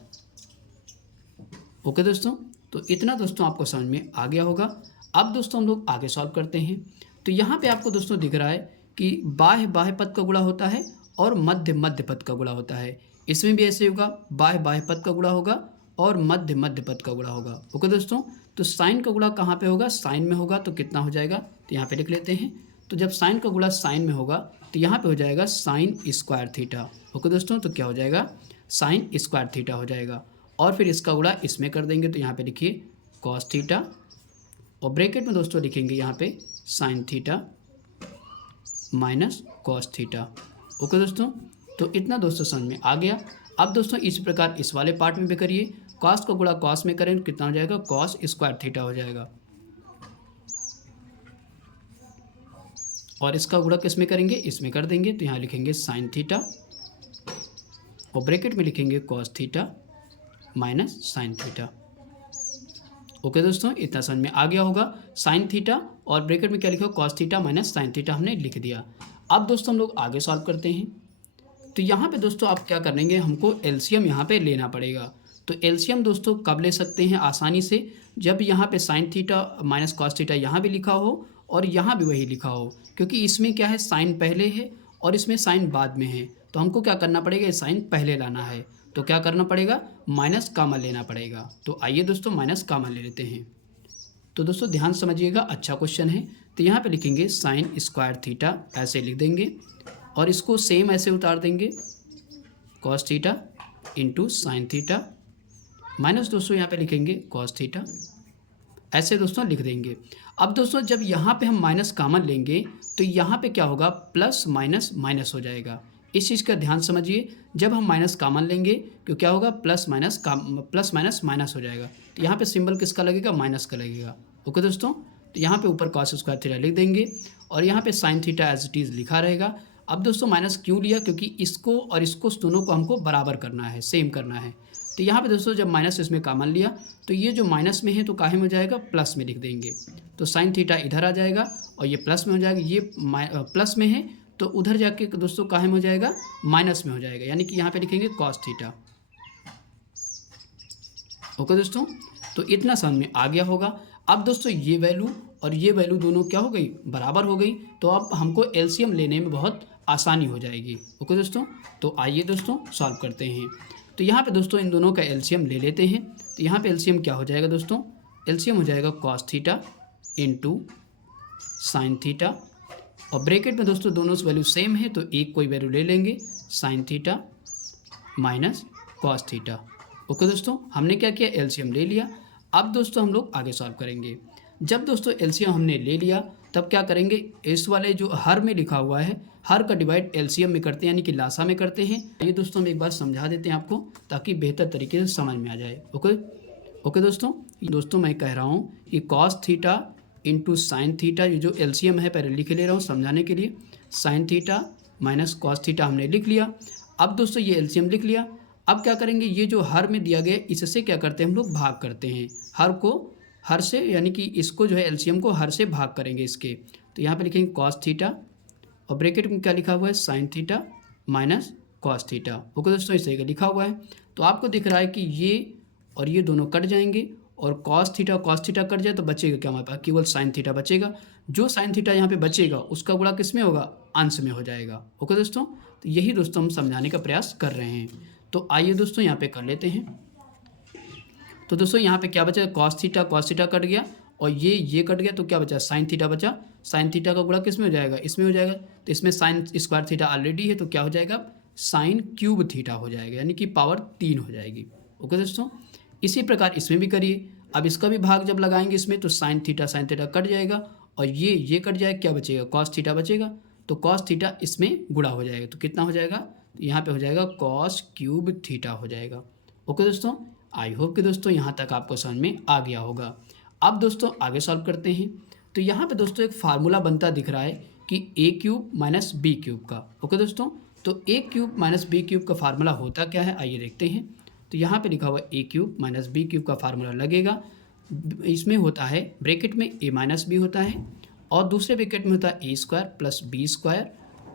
ओके दोस्तों, तो इतना दोस्तों आपको समझ में आ गया होगा। अब दोस्तों हम लोग आगे सॉल्व करते हैं। तो यहाँ पे आपको दोस्तों दिख रहा है कि बाह्य पद का गुणा होता है और मध्य पद का गुणा होता है। इसमें भी ऐसे होगा, बाह्य पद का गुणा होगा और मध्य पद का गुणा होगा। ओके दोस्तों, तो साइन का गुणा कहाँ पे होगा, साइन में होगा, तो कितना हो जाएगा, तो यहाँ पे लिख लेते हैं। तो जब साइन का गुणा साइन में होगा तो यहाँ पे हो जाएगा साइन स्क्वायर थीटा। ओके दोस्तों, तो क्या हो जाएगा, साइन स्क्वायर थीटा हो जाएगा। और फिर इसका गुणा इसमें कर देंगे, तो यहाँ पे लिखिए कॉस थीटा और ब्रैकेट में दोस्तों लिखेंगे यहाँ पे sine theta minus cos theta. Okay दोस्तों, तो इतना दोस्तों समझ में आ गया। अब दोस्तों इसी प्रकार इस वाले पार्ट में भी करिए। कॉस को गुणा कॉस में करें तो कितना हो जाएगा, कॉस स्क्वायर थीटा हो जाएगा। और इसका गुणा किस में करेंगे, इसमें कर देंगे, तो यहाँ लिखेंगे साइन थीटा और ब्रैकेट में लिखेंगे cos theta minus sine theta. Okay दोस्तों, इतना समझ में आ गया होगा। साइन थीटा और ब्रैकेट में क्या लिखा, cos theta minus sine theta हमने लिख दिया। अब दोस्तों हम लोग आगे सॉल्व करते हैं। तो यहाँ पे दोस्तों आप क्या करेंगे, हमको एलसीएम यहाँ पे लेना पड़ेगा। तो एलसीएम दोस्तों कब ले सकते हैं आसानी से, जब यहाँ पे sine theta minus cos theta यहाँ भी लिखा हो और यहाँ भी वही लिखा हो, क्योंकि इसमें क्या है साइन पहले है और इसमें साइन बाद में है। तो हमको क्या करना पड़ेगा, ये साइन पहले लाना है, तो क्या करना पड़ेगा, माइनस कामन लेना पड़ेगा। तो आइए दोस्तों माइनस कामन ले लेते हैं। तो दोस्तों ध्यान समझिएगा, अच्छा क्वेश्चन है। तो यहाँ पे लिखेंगे साइन स्क्वायर थीटा, ऐसे लिख देंगे और इसको सेम ऐसे उतार देंगे cos theta into sine theta minus दोस्तों यहाँ पे लिखेंगे कॉस थीटा, ऐसे दोस्तों लिख देंगे। अब दोस्तों जब यहाँ पे हम माइनस कॉमन लेंगे तो यहाँ पे क्या होगा, प्लस माइनस माइनस हो जाएगा। इस चीज़ का ध्यान समझिए, जब हम माइनस कॉमन लेंगे तो क्या होगा, प्लस माइनस माइनस हो जाएगा। तो यहाँ पे सिंबल किसका लगेगा, माइनस का लगेगा। ओके दोस्तों, तो यहाँ पे ऊपर कॉस स्क्वायर थीटा लिख देंगे और यहाँ पे sine theta as it is लिखा रहेगा। अब दोस्तों माइनस क्यों लिया, क्योंकि इसको और इसको दोनों को हमको बराबर करना है, सेम करना है। तो यहाँ पे दोस्तों जब माइनस इसमें कॉमन लिया तो ये जो माइनस में है तो काहे में हो जाएगा, प्लस में लिख देंगे। तो साइन थीटा इधर आ जाएगा और ये प्लस में हो जाएगा, ये प्लस में है तो उधर जाके दोस्तों काहे में हो जाएगा, माइनस में हो जाएगा, यानी कि यहाँ पे लिखेंगे कॉस थीटा। ओके दोस्तों, तो इतना समझ में आ गया होगा। अब दोस्तों ये वैल्यू और ये वैल्यू दोनों क्या हो गई, बराबर हो गई। तो अब हमको एलसीएम लेने में बहुत आसानी हो जाएगी। ओके दोस्तों, तो आइए दोस्तों सॉल्व करते हैं। तो यहाँ पे दोस्तों इन दोनों का एलसीएम ले लेते हैं। तो यहाँ पे एलसीएम क्या हो जाएगा दोस्तों, एलसीएम हो जाएगा cos theta into sine theta और ब्रैकेट में दोस्तों दोनों से वैल्यू सेम है तो एक कोई वैल्यू ले लेंगे, sine theta minus cos theta. Okay दोस्तों, हमने क्या किया, एलसीएम ले लिया। अब दोस्तों हम लोग आगे सॉल्व करेंगे। जब दोस्तों एलसीएम हमने ले लिया तब क्या करेंगे, इस वाले जो हर में लिखा हुआ है, हर का डिवाइड एलसीएम में करते हैं, यानी कि लासा में करते हैं। ये दोस्तों हम एक बार समझा देते हैं आपको ताकि बेहतर तरीके से समझ में आ जाए। ओके दोस्तों मैं कह रहा हूँ कि cos theta into sine theta, ये जो एलसीएम है पहले लिख ले रहा हूँ समझाने के लिए। Sine theta minus cos theta हमने लिख लिया। अब दोस्तों ये एलसीएम लिख लिया। अब क्या करेंगे, ये जो हर में दिया गया इससे क्या करते हैं, हम लोग भाग करते हैं हर को, हर से, यानी कि इसको जो है एलसीएम को हर से भाग करेंगे इसके। तो यहाँ पे लिखेंगे कॉस थीटा और ब्रैकेट में क्या लिखा हुआ है, sine theta minus cos theta. Okay दोस्तों, इस तरह का लिखा हुआ है। तो आपको दिख रहा है कि ये और ये दोनों कट जाएंगे और कॉस थीटा कट जाए तो बचेगा क्या हमारे पास, केवल साइन थीटा बचेगा। जो साइन थीटा यहाँ पे बचेगा उसका गुणा किस में होगा, अंश में हो जाएगा। ओके दोस्तों, तो यही दोस्तों हम समझाने का प्रयास कर रहे हैं। तो आइए दोस्तों यहाँ पे कर लेते हैं। तो दोस्तों यहाँ पे क्या बचा, कॉस थीटा कट गया और ये कट गया तो क्या बचा, साइन थीटा बचा। साइन थीटा का गुणा किस में हो जाएगा, इसमें हो जाएगा। तो इसमें साइन स्क्वायर थीटा ऑलरेडी है तो क्या हो जाएगा, साइन क्यूब थीटा हो जाएगा, यानी कि पावर 3 हो जाएगी। ओके दोस्तों, इसी प्रकार इसमें भी करिए। अब इसका भी भाग जब लगाएंगे इसमें तो साइन थीटा कट जाएगा और ये कट जाएगा, क्या बचेगा, कॉस थीटा बचेगा। तो कॉस थीटा इसमें गुणा हो जाएगा तो कितना हो जाएगा, तो यहाँ पे हो जाएगा कॉस क्यूब थीटा हो जाएगा। ओके दोस्तों, आई होप कि दोस्तों यहाँ तक आपको समझ में आ गया होगा। अब दोस्तों आगे सॉल्व करते हैं। तो यहाँ पे दोस्तों एक फार्मूला बनता दिख रहा है कि ए क्यूब माइनस बी क्यूब का। ओके दोस्तों, तो ए क्यूब माइनस बी क्यूब का फार्मूला होता क्या है, आइए देखते हैं। तो यहाँ पे लिखा हुआ ए क्यूब माइनस बी क्यूब का फार्मूला लगेगा। इसमें होता है ब्रैकेट में ए माइनस बी होता है और दूसरे ब्रैकेट में होता है a square plus B square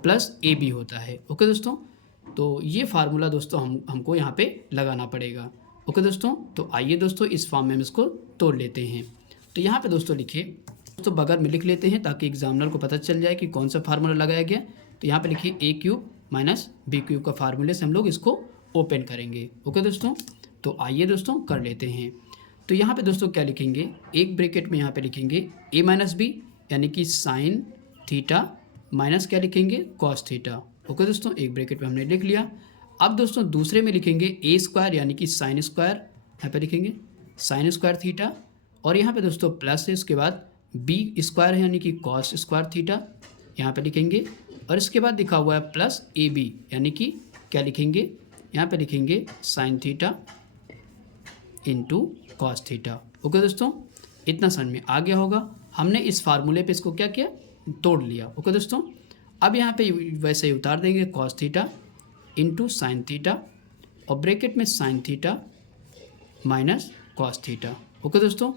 plus a b होता है। ओके दोस्तों, तो ये फार्मूला दोस्तों हमको यहाँ पे लगाना पड़ेगा। ओके दोस्तों, तो आइए दोस्तों इस फॉर्म में हम इसको तोड़ लेते हैं। तो यहाँ पे दोस्तों लिखिए, दोस्तों बगल में लिख लेते हैं ताकि एग्जामिनर को पता चल जाए कि कौन सा फार्मूला लगाया गया। तो यहाँ पे लिखिए ए क्यूब माइनस बी क्यूब का फार्मूले से हम लोग इसको ओपन करेंगे। ओके दोस्तों, तो आइए दोस्तों कर लेते हैं। तो यहाँ पे दोस्तों क्या लिखेंगे, एक ब्रैकेट में यहाँ पे लिखेंगे ए माइनस बी, यानी कि साइन थीटा माइनस क्या लिखेंगे, कॉस थीटा। ओके दोस्तों, एक ब्रैकेट में हमने लिख लिया। अब दोस्तों दूसरे में लिखेंगे ए स्क्वायर यानी कि साइन स्क्वायर यहाँ पे लिखेंगे साइन स्क्वायर थीटा, और यहाँ पे दोस्तों प्लस है, उसके बाद बी स्क्वायर है यानी कि कॉस स्क्वायर थीटा यहाँ पे लिखेंगे, और इसके बाद लिखा हुआ है प्लस ए बी यानी कि क्या लिखेंगे, यहाँ पे लिखेंगे sine theta into cos theta. Okay दोस्तों, इतना समझ में आ गया होगा। हमने इस फार्मूले पे इसको क्या किया, तोड़ लिया। ओके दोस्तों, अब यहाँ पे वैसे ही उतार देंगे cos theta into sine theta, और ब्रैकेट में sine theta minus cos theta. Okay दोस्तों,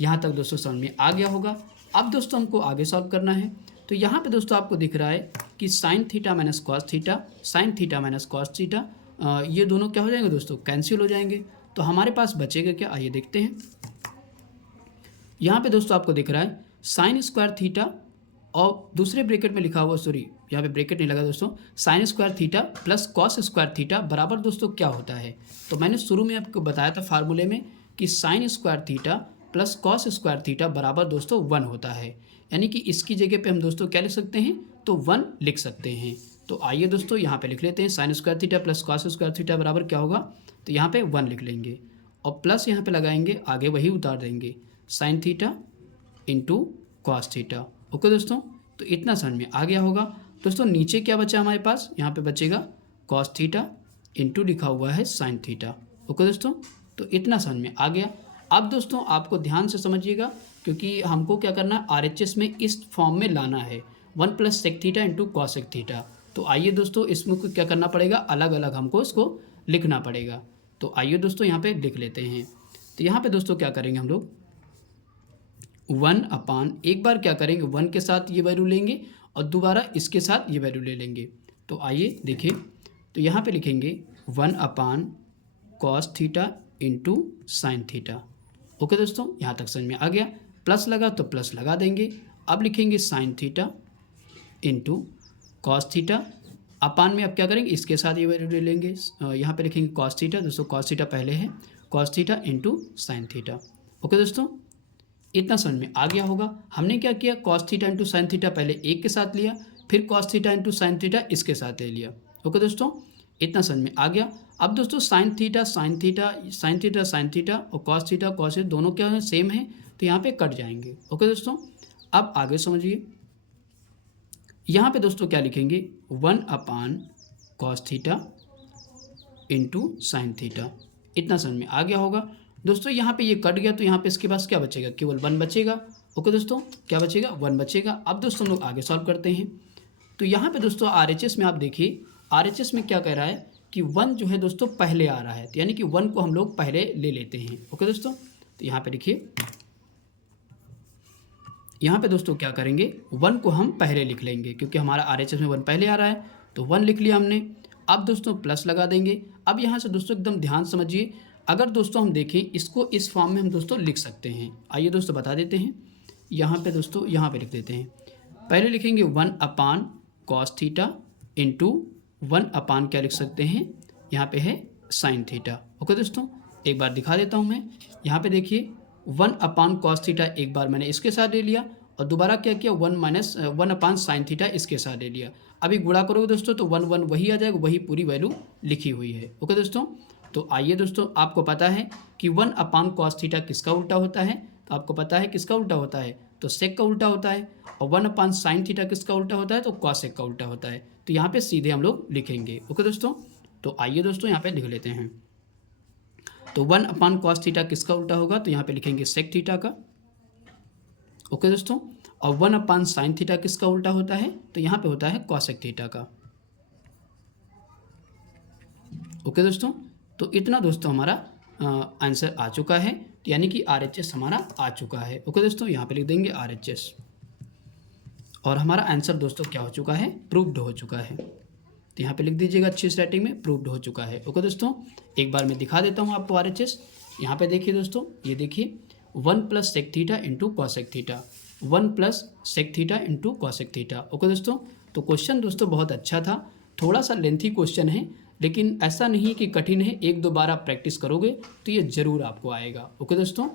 यहाँ तक दोस्तों समझ में आ गया होगा। अब दोस्तों हमको आगे सॉल्व करना है। तो यहाँ पे दोस्तों आपको दिख रहा है कि sine theta minus cos theta, sine theta minus cos theta, ये दोनों क्या हो जाएंगे दोस्तों, कैंसिल हो जाएंगे। तो हमारे पास बचेगा क्या, आइए देखते हैं। यहाँ पे दोस्तों आपको दिख रहा है साइन स्क्वायर थीटा, और दूसरे ब्रैकेट में लिखा हुआ, सॉरी यहाँ पे ब्रैकेट नहीं लगा दोस्तों, sine square theta plus cos square theta बराबर दोस्तों क्या होता है। तो मैंने शुरू में आपको बताया था फार्मूले में कि sine square theta plus cos square theta बराबर दोस्तों 1 होता है, यानी कि इसकी जगह पे हम दोस्तों क्या लिख सकते हैं, तो 1 लिख सकते हैं। तो आइए दोस्तों यहाँ पे लिख लेते हैं, sine square theta plus cos square theta बराबर क्या होगा, तो यहाँ पे 1 लिख लेंगे, और प्लस यहाँ पे लगाएंगे, आगे वही उतार देंगे, sign theta into cos theta. Okay दोस्तों, तो इतना समझ में आ गया होगा। दोस्तों नीचे क्या बचा हमारे पास, यहाँ पे बचेगा कॉस थीटा इंटू लिखा हुआ है साइन थीटा। ओके दोस्तों, तो इतना समझ में आ गया। अब दोस्तों आपको ध्यान से समझिएगा, क्योंकि हमको क्या करना है, आरएचएस में इस फॉर्म में लाना है 1 plus sec theta into cosec theta. तो आइए दोस्तों इसमें क्या करना पड़ेगा, अलग अलग हमको इसको लिखना पड़ेगा। तो आइए दोस्तों यहाँ पे लिख लेते हैं। तो यहाँ पे दोस्तों क्या करेंगे हम लोग, 1 अपान, एक बार क्या करेंगे 1 के साथ ये वैल्यू लेंगे और दोबारा इसके साथ ये वैल्यू ले लेंगे। तो आइए देखिए, तो यहाँ पे लिखेंगे 1 upon cos theta into sine theta. Okay दोस्तों, यहाँ तक समझ में आ गया। प्लस लगा तो प्लस लगा देंगे। अब लिखेंगे sine theta into cos theta, अपान में अब क्या करेंगे, इसके साथ ये वैल्यू ले लेंगे, यहाँ पे लिखेंगे कॉस थीटा, दोस्तों कॉस थीटा पहले है, cos theta into sine theta. Okay दोस्तों, इतना समझ में आ गया होगा। हमने क्या किया, cos theta into sine theta पहले एक के साथ लिया, फिर cos theta into sine theta इसके साथ ले लिया। ओके दोस्तों, इतना समझ में आ गया। अब दोस्तों sine theta sine theta sine theta sine theta और कॉस थीटा कॉस थीटा दोनों क्या है, सेम है, तो यहाँ पे कट जाएंगे। ओके दोस्तों, अब आगे समझिए, यहाँ पे दोस्तों क्या लिखेंगे, 1 upon cos theta into sine theta. इतना समझ में आ गया होगा। दोस्तों यहाँ पे ये कट गया, तो यहाँ पे इसके पास क्या बचेगा, केवल 1 बचेगा। ओके दोस्तों, क्या बचेगा, 1 बचेगा। अब दोस्तों हम लोग आगे सॉल्व करते हैं। तो यहाँ पे दोस्तों आरएचएस में आप देखिए, आरएचएस में क्या कह रहा है कि 1 जो है दोस्तों पहले आ रहा है, तो यानी कि 1 को हम लोग पहले ले लेते हैं। ओके दोस्तों, तो यहाँ पे देखिए, यहाँ पे दोस्तों क्या करेंगे, 1 को हम पहले लिख लेंगे, क्योंकि हमारा आरएचएस में 1 पहले आ रहा है, तो 1 लिख लिया हमने। अब दोस्तों प्लस लगा देंगे। अब यहाँ से दोस्तों एकदम ध्यान समझिए, अगर दोस्तों हम देखें इसको इस फॉर्म में हम दोस्तों लिख सकते हैं। आइए दोस्तों बता देते हैं, यहाँ पे दोस्तों यहाँ पे लिख देते हैं। पहले लिखेंगे 1 अपान कॉस थीटा इंटू 1 अपान क्या लिख सकते हैं, यहाँ पे है साइन थीटा। ओके दोस्तों, एक बार दिखा देता हूँ मैं। यहाँ पे देखिए 1 अपान कॉस थीटा एक बार मैंने इसके साथ ले लिया, और दोबारा क्या किया, 1 अपान साइन थीटा इसके साथ ले लिया। अभी गुणा करोगे दोस्तों तो 1 1 वही आ जाएगा, वही पूरी वैल्यू लिखी हुई है। ओके दोस्तों, तो आइए दोस्तों, आपको पता है कि 1 अपान कॉस थीटा किसका उल्टा होता है, तो आपको पता है किसका उल्टा होता है, तो सेक का उल्टा होता है। और 1 अपान साइन थीटा किसका उल्टा होता है, तो कॉसेक का उल्टा होता है। तो यहाँ पे सीधे हम लोग लिखेंगे। ओके दोस्तों, तो आइए दोस्तों यहाँ पे लिख लेते हैं। तो 1 अपान कॉस थीटा किसका उल्टा होगा, तो यहाँ पे लिखेंगे सेक थीटा का। ओके दोस्तों, और 1 अपान साइन थीटा किसका उल्टा होता है, तो यहाँ पे होता है कॉसेक थीटा का। ओके दोस्तों, तो इतना दोस्तों हमारा आंसर आ चुका है, यानी कि आरएचएस हमारा आ चुका है। ओके दोस्तों, यहाँ पे लिख देंगे आरएचएस, और हमारा आंसर दोस्तों क्या हो चुका है, प्रूव्ड हो चुका है। तो यहाँ पे लिख दीजिएगा अच्छी सी राइटिंग में, प्रूव्ड हो चुका है। ओके दोस्तों, एक बार मैं दिखा देता हूँ आपको आरएचएस। यहाँ पे देखिए दोस्तों, ये देखिए 1 plus sec theta into cosec theta, 1 plus sec theta into cosec theta. Okay दोस्तों, तो क्वेश्चन दोस्तों बहुत अच्छा था, थोड़ा सा लेंथी क्वेश्चन है, लेकिन ऐसा नहीं कि कठिन है। एक दो बार आप प्रैक्टिस करोगे तो ये ज़रूर आपको आएगा। ओके दोस्तों,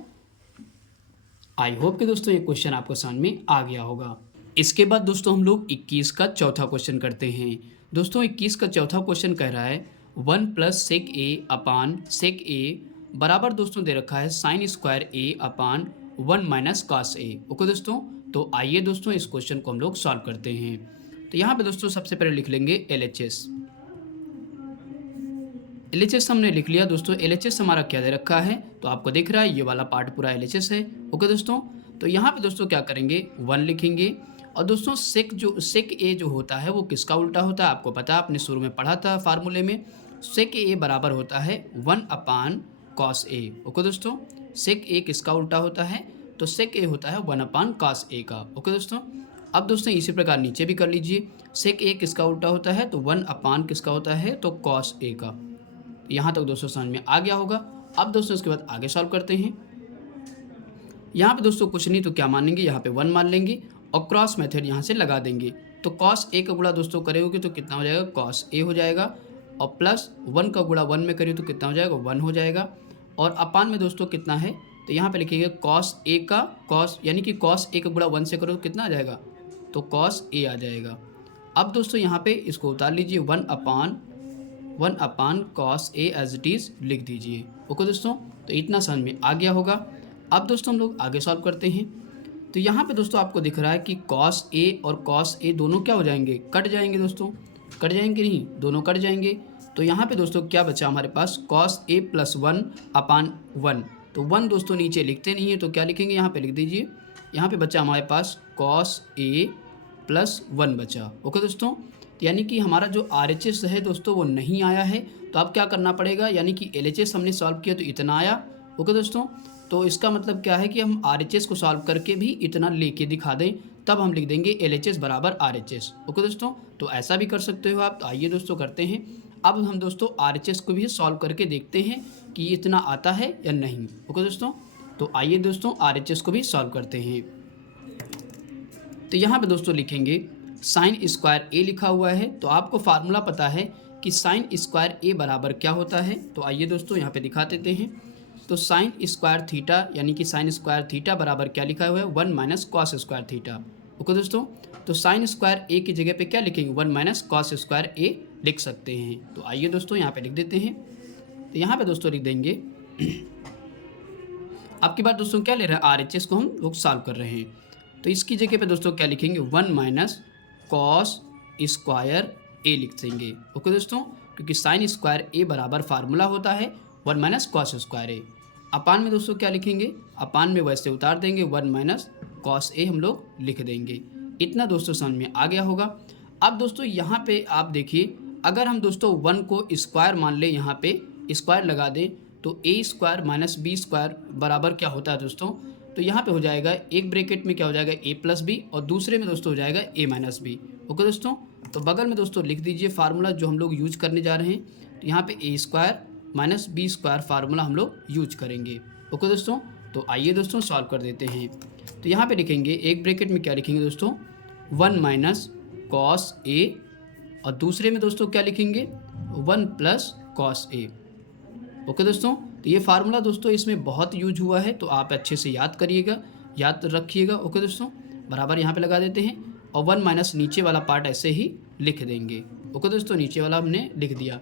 आई होप कि दोस्तों ये क्वेश्चन आपको समझ में आ गया होगा। इसके बाद दोस्तों हम लोग 21 का चौथा क्वेश्चन करते हैं। दोस्तों 21 का चौथा क्वेश्चन कह रहा है 1 प्लस सेक ए अपान सेक ए बराबर दोस्तों दे रखा है साइन स्क्वायर ए अपान 1 माइनस कॉस ए। ओके दोस्तों, तो आइए दोस्तों इस क्वेश्चन को हम लोग सॉल्व करते हैं। तो यहाँ पे दोस्तों सबसे पहले लिख लेंगे LHS। LHS हमने लिख लिया दोस्तों। LHS हमारा क्या दे रखा है, तो आपको दिख रहा है ये वाला पार्ट पूरा LHS है। ओके दोस्तों, तो यहाँ पे दोस्तों क्या करेंगे 1 लिखेंगे। और दोस्तों सेक ए जो होता है वो किसका उल्टा होता है, आपको पता है, आपने शुरू में पढ़ा था फार्मूले में। सेक ए बराबर होता है 1 अपान कॉस ए। ओके दोस्तों, सेक ए किसका उल्टा होता है, तो सेक ए होता है 1 अपान कॉस ए का। ओके दोस्तों, अब दोस्तों इसी प्रकार नीचे भी कर लीजिए। सेक ए किसका उल्टा होता है, तो 1 अपान किसका होता है, तो कॉस ए का। यहाँ तक दोस्तों समझ में आ गया होगा। अब दोस्तों इसके बाद आगे सॉल्व करते हैं। यहाँ पे दोस्तों कुछ नहीं तो क्या मानेंगे, यहाँ पे 1 मान लेंगे और क्रॉस मेथड यहाँ से लगा देंगे। तो कॉस ए का गुणा दोस्तों करेंगे तो कितना हो जाएगा, कॉस ए हो जाएगा। और प्लस 1 का गुणा 1 में करिए तो कितना हो जाएगा, 1 हो जाएगा। और अपान में दोस्तों कितना है, तो यहाँ पे लिखेंगे कॉस ए का कॉस, यानी कि कॉस ए का गुणा 1 से करो तो कितना आ जाएगा, तो कॉस ए आ जाएगा। अब दोस्तों यहाँ पे इसको उतार लीजिए, 1 upon cos A as it is लिख दीजिए। ओके दोस्तों, तो इतना समझ में आ गया होगा। अब दोस्तों हम लोग आगे सॉल्व करते हैं। तो यहाँ पे दोस्तों आपको दिख रहा है कि कॉस ए और कॉस ए दोनों क्या हो जाएंगे, कट जाएंगे दोस्तों, कट जाएंगे नहीं, दोनों कट जाएंगे। तो यहाँ पे दोस्तों क्या बचा हमारे पास, कॉस ए प्लस 1 अपान 1। तो 1 दोस्तों नीचे लिखते नहीं है तो क्या लिखेंगे, यहाँ पे लिख दीजिए। यहाँ पे बचा हमारे पास कॉस ए प्लस 1 बचा। ओके दोस्तों, यानी कि हमारा जो RHS है दोस्तों वो नहीं आया है। तो अब क्या करना पड़ेगा, यानी कि LHS हमने सॉल्व किया तो इतना आया। ओके दोस्तों, तो इसका मतलब क्या है कि हम RHS को सॉल्व करके भी इतना लेके दिखा दें, तब हम लिख देंगे LHS बराबर RHS। ओके दोस्तों, तो ऐसा भी कर सकते हो आप। तो आइए दोस्तों करते हैं। अब हम दोस्तों RHS को भी सॉल्व करके देखते हैं कि इतना आता है या नहीं। ओके दोस्तों, तो आइए दोस्तों RHS को भी सॉल्व करते हैं। तो यहाँ पे दोस्तों लिखेंगे साइन स्क्वायर ए लिखा हुआ है, तो आपको फार्मूला पता है कि साइन स्क्वायर ए बराबर क्या होता है। तो आइए दोस्तों यहाँ पे दिखा देते हैं। तो साइन स्क्वायर थीटा, यानी कि साइन स्क्वायर थीटा बराबर क्या लिखा हुआ है, 1 minus cos square theta. Okay दोस्तों, तो साइन स्क्वायर ए की जगह पे क्या लिखेंगे, 1 माइनस कॉस स्क्वायर ए लिख सकते हैं। तो आइए दोस्तों यहाँ पे लिख देते हैं। तो यहाँ पे दोस्तों लिख देंगे आपकी बात दोस्तों क्या ले रहा है, RHS को हम लोग सॉल्व कर रहे हैं। तो इसकी जगह पे दोस्तों क्या लिखेंगे, 1 माइनस कॉस स्क्वायर ए लिख देंगे। ओके दोस्तों, क्योंकि साइन स्क्वायर ए बराबर फार्मूला होता है 1 माइनस कॉस स्क्वायर ए। अपान में दोस्तों क्या लिखेंगे, अपान में वैसे उतार देंगे, 1 माइनस कॉस ए हम लोग लिख देंगे। इतना दोस्तों समझ में आ गया होगा। अब दोस्तों यहाँ पे आप देखिए, अगर हम दोस्तों 1 को स्क्वायर मान लें, यहाँ पे स्क्वायर लगा दें, तो ए स्क्वायर माइनस बी स्क्वायर बराबर क्या होता है दोस्तों, तो यहाँ पे हो जाएगा एक ब्रैकेट में क्या हो जाएगा, ए प्लस बी, और दूसरे में दोस्तों हो जाएगा ए माइनस बी। ओके दोस्तों, तो बगल में दोस्तों लिख दीजिए फार्मूला जो हम लोग यूज करने जा रहे हैं। तो यहाँ पे a square minus B square formula हम लोग यूज करेंगे। ओके दोस्तों, तो आइए दोस्तों सॉल्व कर देते हैं। तो यहाँ पे लिखेंगे एक ब्रैकेट में क्या लिखेंगे दोस्तों, 1 माइनस कॉस ए, और दूसरे में दोस्तों क्या लिखेंगे, 1 प्लस कॉस ए। ओके दोस्तों, तो ये फार्मूला दोस्तों इसमें बहुत यूज हुआ है, तो आप अच्छे से याद करिएगा, याद रखिएगा। ओके दोस्तों, बराबर यहाँ पे लगा देते हैं, और 1 माइनस नीचे वाला पार्ट ऐसे ही लिख देंगे। ओके दोस्तों, नीचे वाला हमने लिख दिया।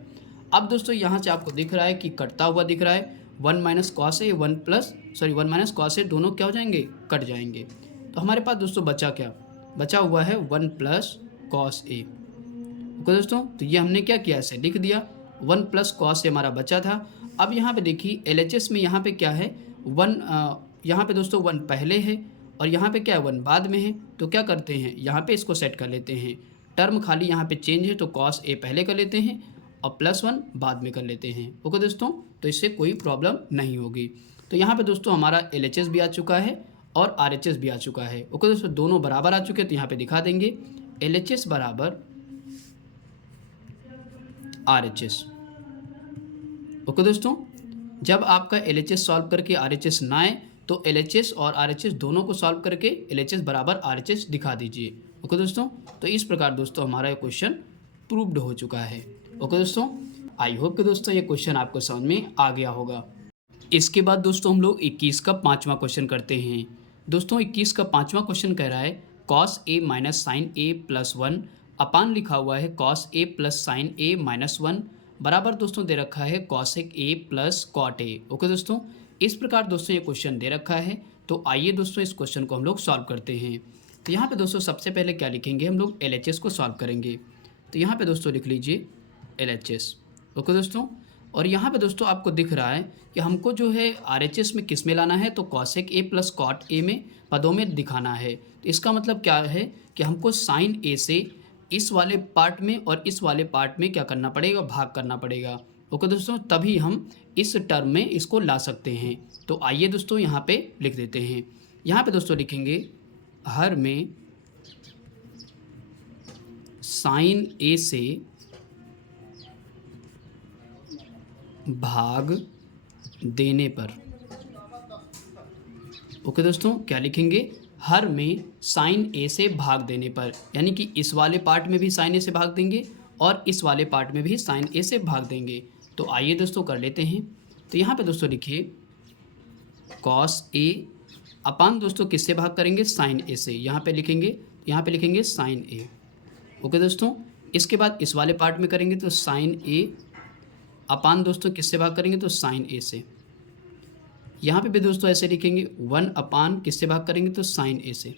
अब दोस्तों यहाँ से आपको दिख रहा है कि कटता हुआ दिख रहा है, 1 माइनस कॉस ए 1 माइनस कॉस ए दोनों क्या हो जाएंगे, कट जाएंगे। तो हमारे पास दोस्तों बचा क्या, बचा हुआ है 1 प्लस कॉस ए। ओके दोस्तों, तो ये हमने क्या किया, ऐसे लिख दिया, 1 प्लस कॉस ए हमारा बचा था। अब यहाँ पे देखिए LHS में यहाँ पे क्या है, 1 यहाँ पे दोस्तों 1 पहले है और यहाँ पे क्या है, 1 बाद में है। तो क्या करते हैं, यहाँ पे इसको सेट कर लेते हैं, टर्म खाली यहाँ पे चेंज है तो कॉस ए पहले कर लेते हैं और +1 बाद में कर लेते हैं। ओके दोस्तों, तो इससे कोई प्रॉब्लम नहीं होगी। तो यहाँ पे दोस्तों हमारा LHS भी आ चुका है और RHS भी आ चुका है। ओके दोस्तों, दोनों बराबर आ चुके हैं, तो यहाँ पे दिखा देंगे LHS बराबर RHS। ओके दोस्तों, जब आपका LHS सॉल्व करके RHS ना आए तो LHS और RHS दोनों को सॉल्व करके LHS बराबर RHS दिखा दीजिए। ओके दोस्तों, तो इस प्रकार दोस्तों हमारा ये क्वेश्चन प्रूव्ड हो चुका है। ओके दोस्तों, आई होप कि दोस्तों ये क्वेश्चन आपको समझ में आ गया होगा। इसके बाद दोस्तों हम लोग 21 का 5वां क्वेश्चन करते हैं। दोस्तों 21 का 5वां क्वेश्चन कह रहा है cos A minus sine A plus 1 upon लिखा हुआ है cos A plus sine A minus 1 बराबर दोस्तों दे रखा है cosec A plus cot A. Okay दोस्तों, इस प्रकार दोस्तों ये क्वेश्चन दे रखा है। तो आइए दोस्तों इस क्वेश्चन को हम लोग सॉल्व करते हैं। तो यहाँ पे दोस्तों सबसे पहले क्या लिखेंगे, हम लोग LHS को सॉल्व करेंगे। तो यहाँ पे दोस्तों लिख लीजिए LHS। ओके दोस्तों, और यहाँ पे दोस्तों आपको दिख रहा है कि हमको जो है RHS में किस में लाना है, तो cosec A plus cot A में पदों में दिखाना है। तो इसका मतलब क्या है कि हमको साइन ए से इस वाले पार्ट में और इस वाले पार्ट में क्या करना पड़ेगा, भाग करना पड़ेगा। ओके दोस्तों, तभी हम इस टर्म में इसको ला सकते हैं। तो आइए दोस्तों यहाँ पे लिख देते हैं। यहाँ पे दोस्तों लिखेंगे हर में साइन ए से भाग देने पर। ओके दोस्तों, क्या लिखेंगे, हर में साइन ए से भाग देने पर, यानी कि इस वाले पार्ट में भी साइन ए से भाग देंगे और इस वाले पार्ट में भी साइन ए से भाग देंगे। तो आइए दोस्तों कर लेते हैं। तो यहाँ पे दोस्तों लिखिए कॉस ए अपान दोस्तों किससे भाग करेंगे, साइन ए से। यहाँ पे लिखेंगे साइन ए। ओके दोस्तों, इसके बाद इस वाले पार्ट में करेंगे तो साइन ए अपान दोस्तों किससे भाग करेंगे, तो साइन ए से। यहाँ पे भी दोस्तों ऐसे लिखेंगे 1 अपान किससे भाग करेंगे, तो साइन ए से।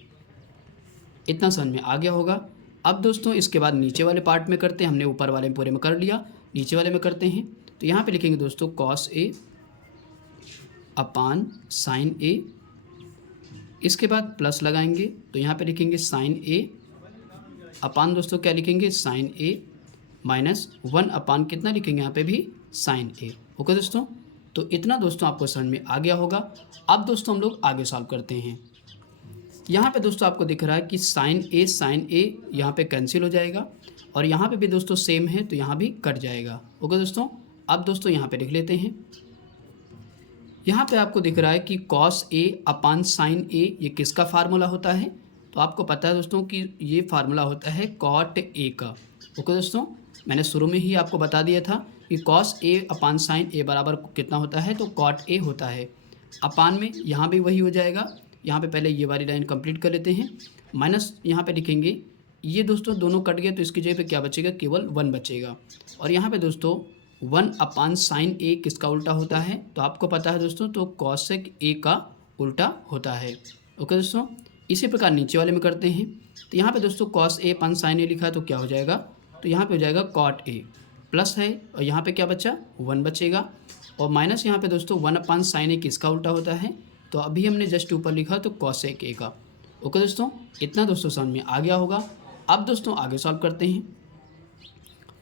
इतना समझ में आ गया होगा। अब दोस्तों इसके बाद नीचे वाले पार्ट में करते हैं। हमने ऊपर वाले में पूरे में कर लिया, नीचे वाले में करते हैं। तो यहाँ पे लिखेंगे दोस्तों कॉस ए अपान साइन ए, इसके बाद प्लस लगाएंगे तो यहाँ पे लिखेंगे साइन ए अपान दोस्तों क्या लिखेंगे, साइन ए माइनस 1 अपान कितना लिखेंगे, यहाँ पे भी साइन ए। ओके दोस्तों, तो इतना दोस्तों आपको समझ में आ गया होगा। अब दोस्तों हम लोग आगे सॉल्व करते हैं। यहाँ पे दोस्तों आपको दिख रहा है कि साइन ए यहाँ पे कैंसिल हो जाएगा और यहाँ पे भी दोस्तों सेम है तो यहाँ भी कट जाएगा। ओके दोस्तों, अब दोस्तों यहाँ पे लिख लेते हैं। यहाँ पे आपको दिख रहा है कि कॉस ए अपान साइन ए ये किसका फार्मूला होता है, तो आपको पता है दोस्तों कि ये फार्मूला होता है कॉट ए का। ओके दोस्तों, मैंने शुरू में ही आपको बता दिया था कि कॉस ए अपान साइन ए बराबर कितना होता है, तो कॉट ए होता है। अपान में यहाँ भी वही हो जाएगा। यहाँ पे पहले ये वाली लाइन कंप्लीट कर लेते हैं। माइनस यहाँ पे लिखेंगे, ये दोस्तों दोनों कट गए तो इसकी जगह पे क्या बचेगा, केवल 1 बचेगा। और यहाँ पे दोस्तों 1 अपान साइन ए किसका उल्टा होता है, तो आपको पता है दोस्तों, तो कॉसेक ए का उल्टा होता है। ओके दोस्तों, इसी प्रकार नीचे वाले में करते हैं। तो यहाँ पे दोस्तों कॉस ए अपान साइन ए लिखा है तो क्या हो जाएगा, तो यहाँ पे हो जाएगा कॉट ए, प्लस है और यहाँ पे क्या बचा, 1 बचेगा। और माइनस यहाँ पे दोस्तों 1 अपान साइन ए किसका उल्टा होता है, तो अभी हमने जस्ट ऊपर लिखा तो कॉसेक ए का। ओके दोस्तों, इतना दोस्तों समझ में आ गया होगा। अब दोस्तों आगे सॉल्व करते हैं।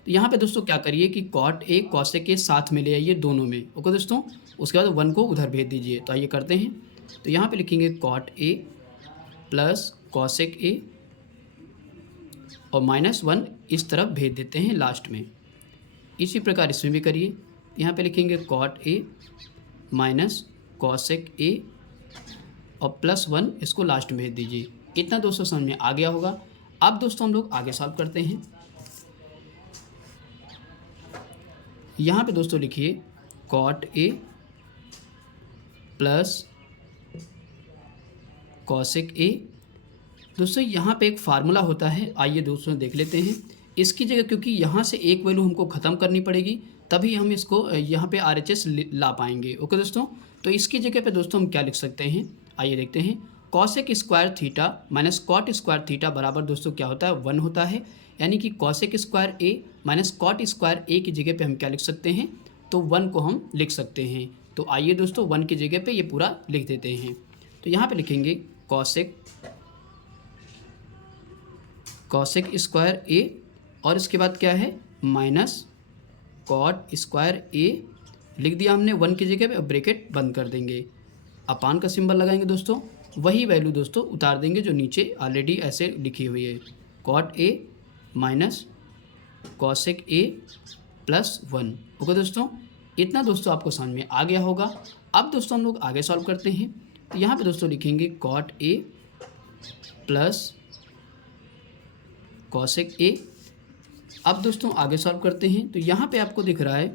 तो यहाँ पे दोस्तों क्या करिए कि कॉट ए कॉसेक ए साथ में ले आइए दोनों में। ओके दोस्तों, उसके बाद 1 को उधर भेज दीजिए। तो आइए करते हैं। तो यहाँ पे लिखेंगे cot A plus cosec A और माइनस 1 इस तरफ भेज देते हैं लास्ट में। इसी प्रकार इसमें भी करिए। यहाँ पे लिखेंगे cot A minus cosec A और प्लस 1 इसको लास्ट में भेज दीजिए। इतना दोस्तों समझ में आ गया होगा। अब दोस्तों हम लोग आगे सॉल्व करते हैं। यहाँ पे दोस्तों लिखिए cot A plus cosec A. दोस्तों यहाँ पे एक फार्मूला होता है, आइए दोस्तों देख लेते हैं। इसकी जगह क्योंकि यहाँ से एक वैल्यू हमको ख़त्म करनी पड़ेगी तभी हम इसको यहाँ पे RHS ला पाएंगे। ओके दोस्तों, तो इसकी जगह पे दोस्तों हम क्या लिख सकते हैं, आइए देखते हैं। Cosec square theta minus cot square theta बराबर दोस्तों क्या होता है, 1 होता है। यानी कि कॉसेक स्क्वायर ए माइनस कॉट स्क्वायर ए की जगह पे हम क्या लिख सकते हैं, तो 1 को हम लिख सकते हैं। तो आइए दोस्तों 1 की जगह पे ये पूरा लिख देते हैं। तो यहाँ पे लिखेंगे कॉसेक स्क्वायर ए और इसके बाद क्या है, माइनस कॉट स्क्वायर ए लिख दिया हमने 1 की जगह पे। अब ब्रैकेट बंद कर देंगे, अपान का सिंबल लगाएंगे दोस्तों, वही वैल्यू दोस्तों उतार देंगे जो नीचे ऑलरेडी ऐसे लिखी हुई है, cot A minus cosec A plus 1। Okay दोस्तों, इतना दोस्तों आपको समझ में आ गया होगा। अब दोस्तों हम लोग आगे सॉल्व करते हैं। तो यहाँ पे दोस्तों लिखेंगे cot A plus cosec A. अब दोस्तों आगे सॉल्व करते हैं। तो यहाँ पे आपको दिख रहा है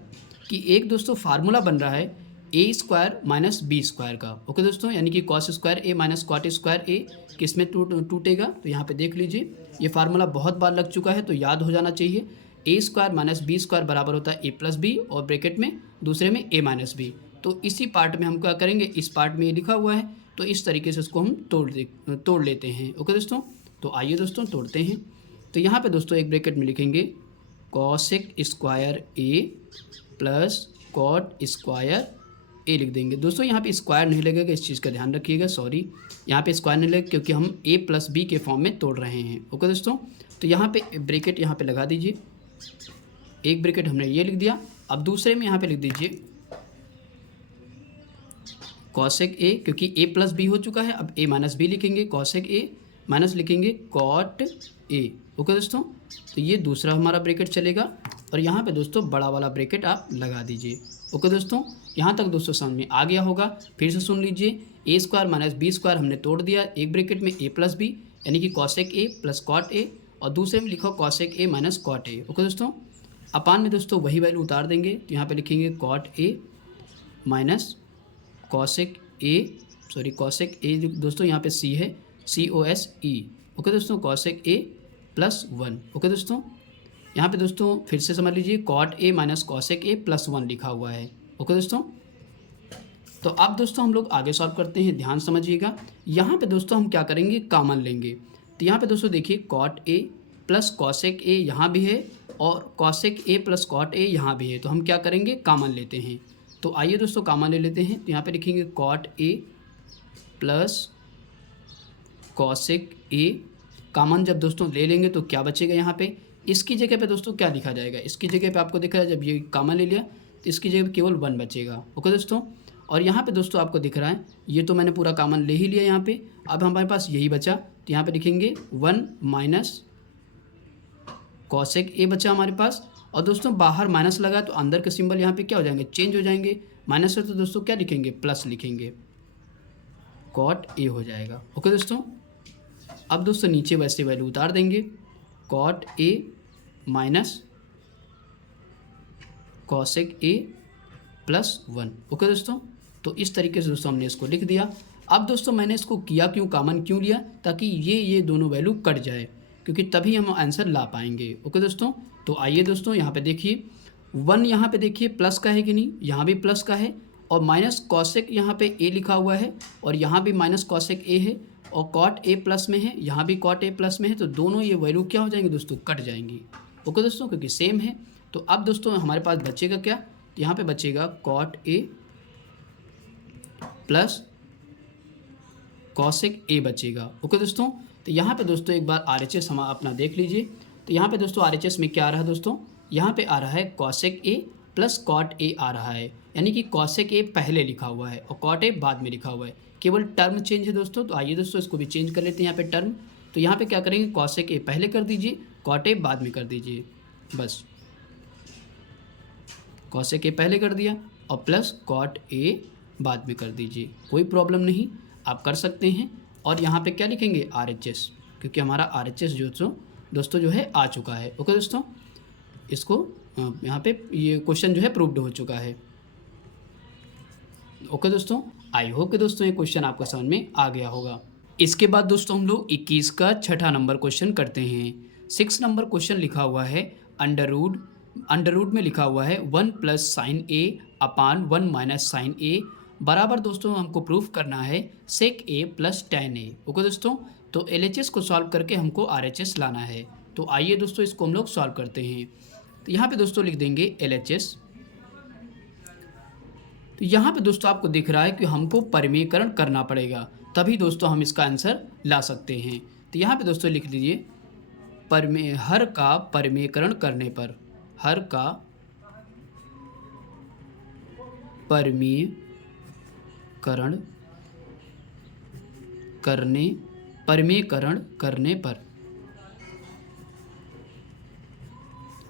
कि एक दोस्तों फार्मूला बन रहा है a square minus B square का। ओके दोस्तों, यानी कि कॉस स्क्वायर ए माइनस कॉट स्क्वायर ए किस में टूटेगा, तो यहाँ पे देख लीजिए। ये फार्मूला बहुत बार लग चुका है तो याद हो जाना चाहिए ए स्क्वायर माइनस बी स्क्वायर बराबर होता है ए प्लस बी और ब्रैकेट में दूसरे में ए माइनस बी। तो इसी पार्ट में हम क्या करेंगे, इस पार्ट में ये लिखा हुआ है तो इस तरीके से उसको हम तोड़ लेते हैं। ओके दोस्तों, तो आइए दोस्तों तोड़ते हैं। तो यहाँ पे दोस्तों एक ब्रैकेट में लिखेंगे cosec square A plus cot square ए लिख देंगे। दोस्तों यहाँ पे स्क्वायर नहीं लगेगा, इस चीज़ का ध्यान रखिएगा, सॉरी यहाँ पे स्क्वायर नहीं लगेगा क्योंकि हम ए प्लस बी के फॉर्म में तोड़ रहे हैं। ओके दोस्तों, तो यहाँ पे ब्रैकेट यहाँ पे लगा दीजिए, एक ब्रैकेट हमने ये लिख दिया। अब दूसरे में यहाँ पे लिख दीजिए कॉसेक ए, क्योंकि ए प्लस बी हो चुका है, अब ए माइनस बी लिखेंगे, कॉसेक ए माइनस लिखेंगे कॉट ए। ओके दोस्तों, तो ये दूसरा हमारा ब्रैकेट चलेगा और यहाँ पे दोस्तों बड़ा वाला ब्रैकेट आप लगा दीजिए। ओके दोस्तों, यहाँ तक दोस्तों समझ में आ गया होगा। फिर से सुन लीजिए, ए स्क्वायर माइनस बी स्क्वायर हमने तोड़ दिया, एक ब्रैकेट में ए प्लस बी यानी कि cosec A plus cot A और दूसरे में लिखो cosec A minus cot A. Okay दोस्तों, अपान में दोस्तों वही वैल्यू उतार देंगे, तो यहाँ पे लिखेंगे cot A minus cosec A दोस्तों यहाँ पे सी है COSE। ओके दोस्तों, कॉसेक ए प्लस 1। ओके दोस्तों, यहाँ पे दोस्तों फिर से समझ लीजिए cot A minus cosec A plus 1 लिखा हुआ है। ओके दोस्तों, तो अब दोस्तों हम लोग आगे सॉल्व करते हैं, ध्यान समझिएगा। यहाँ पे दोस्तों हम क्या करेंगे, कॉमन लेंगे। तो यहाँ पे दोस्तों देखिए cot A plus cosec A यहाँ भी है और cosec A plus cot A यहाँ भी है, तो हम क्या करेंगे, कॉमन लेते हैं। तो आइए दोस्तों कॉमन ले लेते हैं। तो यहाँ पे लिखेंगे cot A plus cosec A. Common जब दोस्तों ले लेंगे तो क्या बचेगा, यहाँ पे इसकी जगह पे दोस्तों क्या लिखा जाएगा, इसकी जगह पे आपको दिख रहा है जब ये कॉमन ले लिया तो इसकी जगह पे केवल 1 बचेगा। ओके दोस्तों, और यहाँ पे दोस्तों आपको दिख रहा है ये तो मैंने पूरा कॉमन ले ही लिया यहाँ पे, अब हमारे पास यही बचा। तो यहाँ पे लिखेंगे 1 माइनस कॉसेक ए बचा हमारे पास। और दोस्तों बाहर माइनस लगा तो अंदर के सिंबल यहाँ पे क्या हो जाएंगे, चेंज हो जाएंगे। माइनस है तो दोस्तों क्या लिखेंगे, प्लस लिखेंगे, कॉट ए हो जाएगा। ओके दोस्तों, अब दोस्तों नीचे वैसे वैल्यू उतार देंगे, cot A minus cosec A plus 1। Okay दोस्तों, तो इस तरीके से दोस्तों हमने इसको लिख दिया। अब दोस्तों मैंने इसको किया क्यों, कॉमन क्यों लिया, ताकि ये दोनों वैल्यू कट जाए, क्योंकि तभी हम आंसर ला पाएंगे। ओके दोस्तों, तो आइए दोस्तों यहाँ पे देखिए 1 यहाँ पे देखिए प्लस का है कि नहीं, यहाँ भी प्लस का है और माइनस कॉसेक यहाँ पे ए लिखा हुआ है और यहाँ भी माइनस कॉसेक ए है और कॉट ए प्लस में है, यहाँ भी कॉट ए प्लस में है, तो दोनों ये वैल्यू क्या हो जाएंगे दोस्तों, कट जाएंगी। ओके दोस्तों, क्योंकि सेम है। तो अब दोस्तों हमारे पास बचेगा क्या, यहाँ पे बचेगा cot A plus cosec A बचेगा। ओके दोस्तों, तो यहाँ पे दोस्तों एक बार RHS हम अपना देख लीजिए। तो यहाँ पे दोस्तों RHS में क्या आ रहा है दोस्तों, यहाँ पे आ रहा है cosec A plus cot a आ रहा है, यानी कि कॉसेक ए पहले लिखा हुआ है और कॉट ए बाद में लिखा हुआ है, केवल टर्म चेंज है दोस्तों। तो आइए दोस्तों इसको भी चेंज कर लेते हैं यहाँ पे टर्म। तो यहाँ पे क्या करेंगे, कॉसेक ए पहले कर दीजिए, कॉट ए बाद में कर दीजिए, बस कॉसेक ए पहले कर दिया और प्लस कॉट ए बाद में कर दीजिए, कोई प्रॉब्लम नहीं, आप कर सकते हैं। और यहाँ पे क्या लिखेंगे, RHS, क्योंकि हमारा RHS दोस्तों जो है आ चुका है। ओके दोस्तों, इसको यहाँ पे ये क्वेश्चन जो है प्रूव्ड हो चुका है। ओके दोस्तों, आई होप कि दोस्तों ये क्वेश्चन आपको समझ में आ गया होगा। इसके बाद दोस्तों हम लोग 21 का छठा नंबर क्वेश्चन करते हैं। 6 नंबर क्वेश्चन लिखा हुआ है अंडर रूट में लिखा हुआ है 1 प्लस साइन ए अपान 1 माइनस साइन ए बराबर दोस्तों हमको प्रूफ करना है सेक ए प्लस टेन ए। ओके दोस्तों, तो LHS को सॉल्व करके हमको RHS लाना है। तो आइए दोस्तों इसको हम लोग सॉल्व करते हैं। तो यहाँ पे दोस्तों लिख देंगे LHS। तो यहाँ पे दोस्तों आपको दिख रहा है कि हमको परिमेयकरण करना पड़ेगा, तभी दोस्तों हम इसका आंसर ला सकते हैं। तो यहाँ पे दोस्तों लिख लीजिए हर का परिमेयकरण करने पर, हर का परिमेयकरण करने पर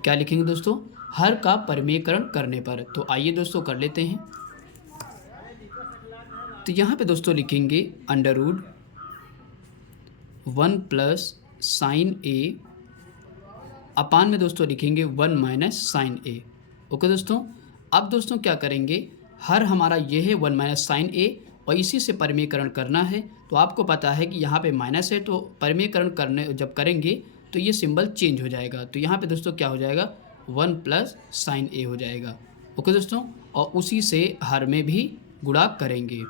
क्या लिखेंगे दोस्तों, हर का परिमेयकरण करने पर। तो आइए दोस्तों कर लेते हैं। तो यहाँ पे दोस्तों लिखेंगे अंडर रूट 1 प्लस साइन ए अपान में दोस्तों लिखेंगे 1 माइनस साइन ए। ओके दोस्तों, अब दोस्तों क्या करेंगे, हर हमारा ये है 1 माइनस साइन ए और इसी से परिमेयकरण करना है। तो आपको पता है कि यहाँ पे माइनस है, तो परिमेयकरण करने जब करेंगे तो ये सिंबल चेंज हो जाएगा। तो यहाँ पे दोस्तों क्या हो जाएगा, 1 प्लस साइन ए हो जाएगा। ओके दोस्तों, और उसी से हर में भी गुणा करेंगे।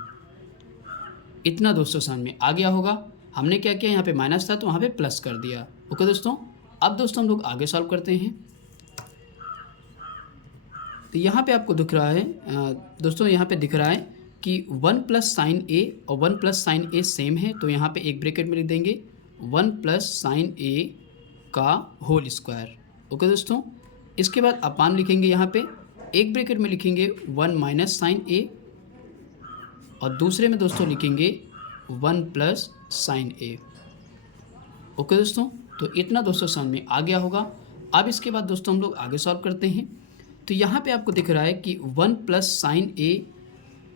इतना दोस्तों समझ में आ गया होगा। हमने क्या किया, यहाँ पे माइनस था तो वहाँ पे प्लस कर दिया। ओके दोस्तों, अब दोस्तों हम लोग आगे सॉल्व करते हैं। तो यहाँ पे आपको दिख रहा है दोस्तों, यहाँ पे दिख रहा है कि 1 प्लस साइन ए और 1 प्लस साइन ए सेम है, तो यहाँ पे एक ब्रैकेट में लिख देंगे 1 प्लस साइन ए का होल स्क्वायर। ओके दोस्तों, इसके बाद अपान लिखेंगे, यहाँ पे एक ब्रैकेट में लिखेंगे 1 माइनस साइन ए और दूसरे में दोस्तों लिखेंगे 1 प्लस साइन ए। ओके दोस्तों, तो इतना दोस्तों समझ में आ गया होगा। अब इसके बाद दोस्तों हम लोग आगे सॉल्व करते हैं। तो यहाँ पे आपको दिख रहा है कि 1 प्लस साइन ए,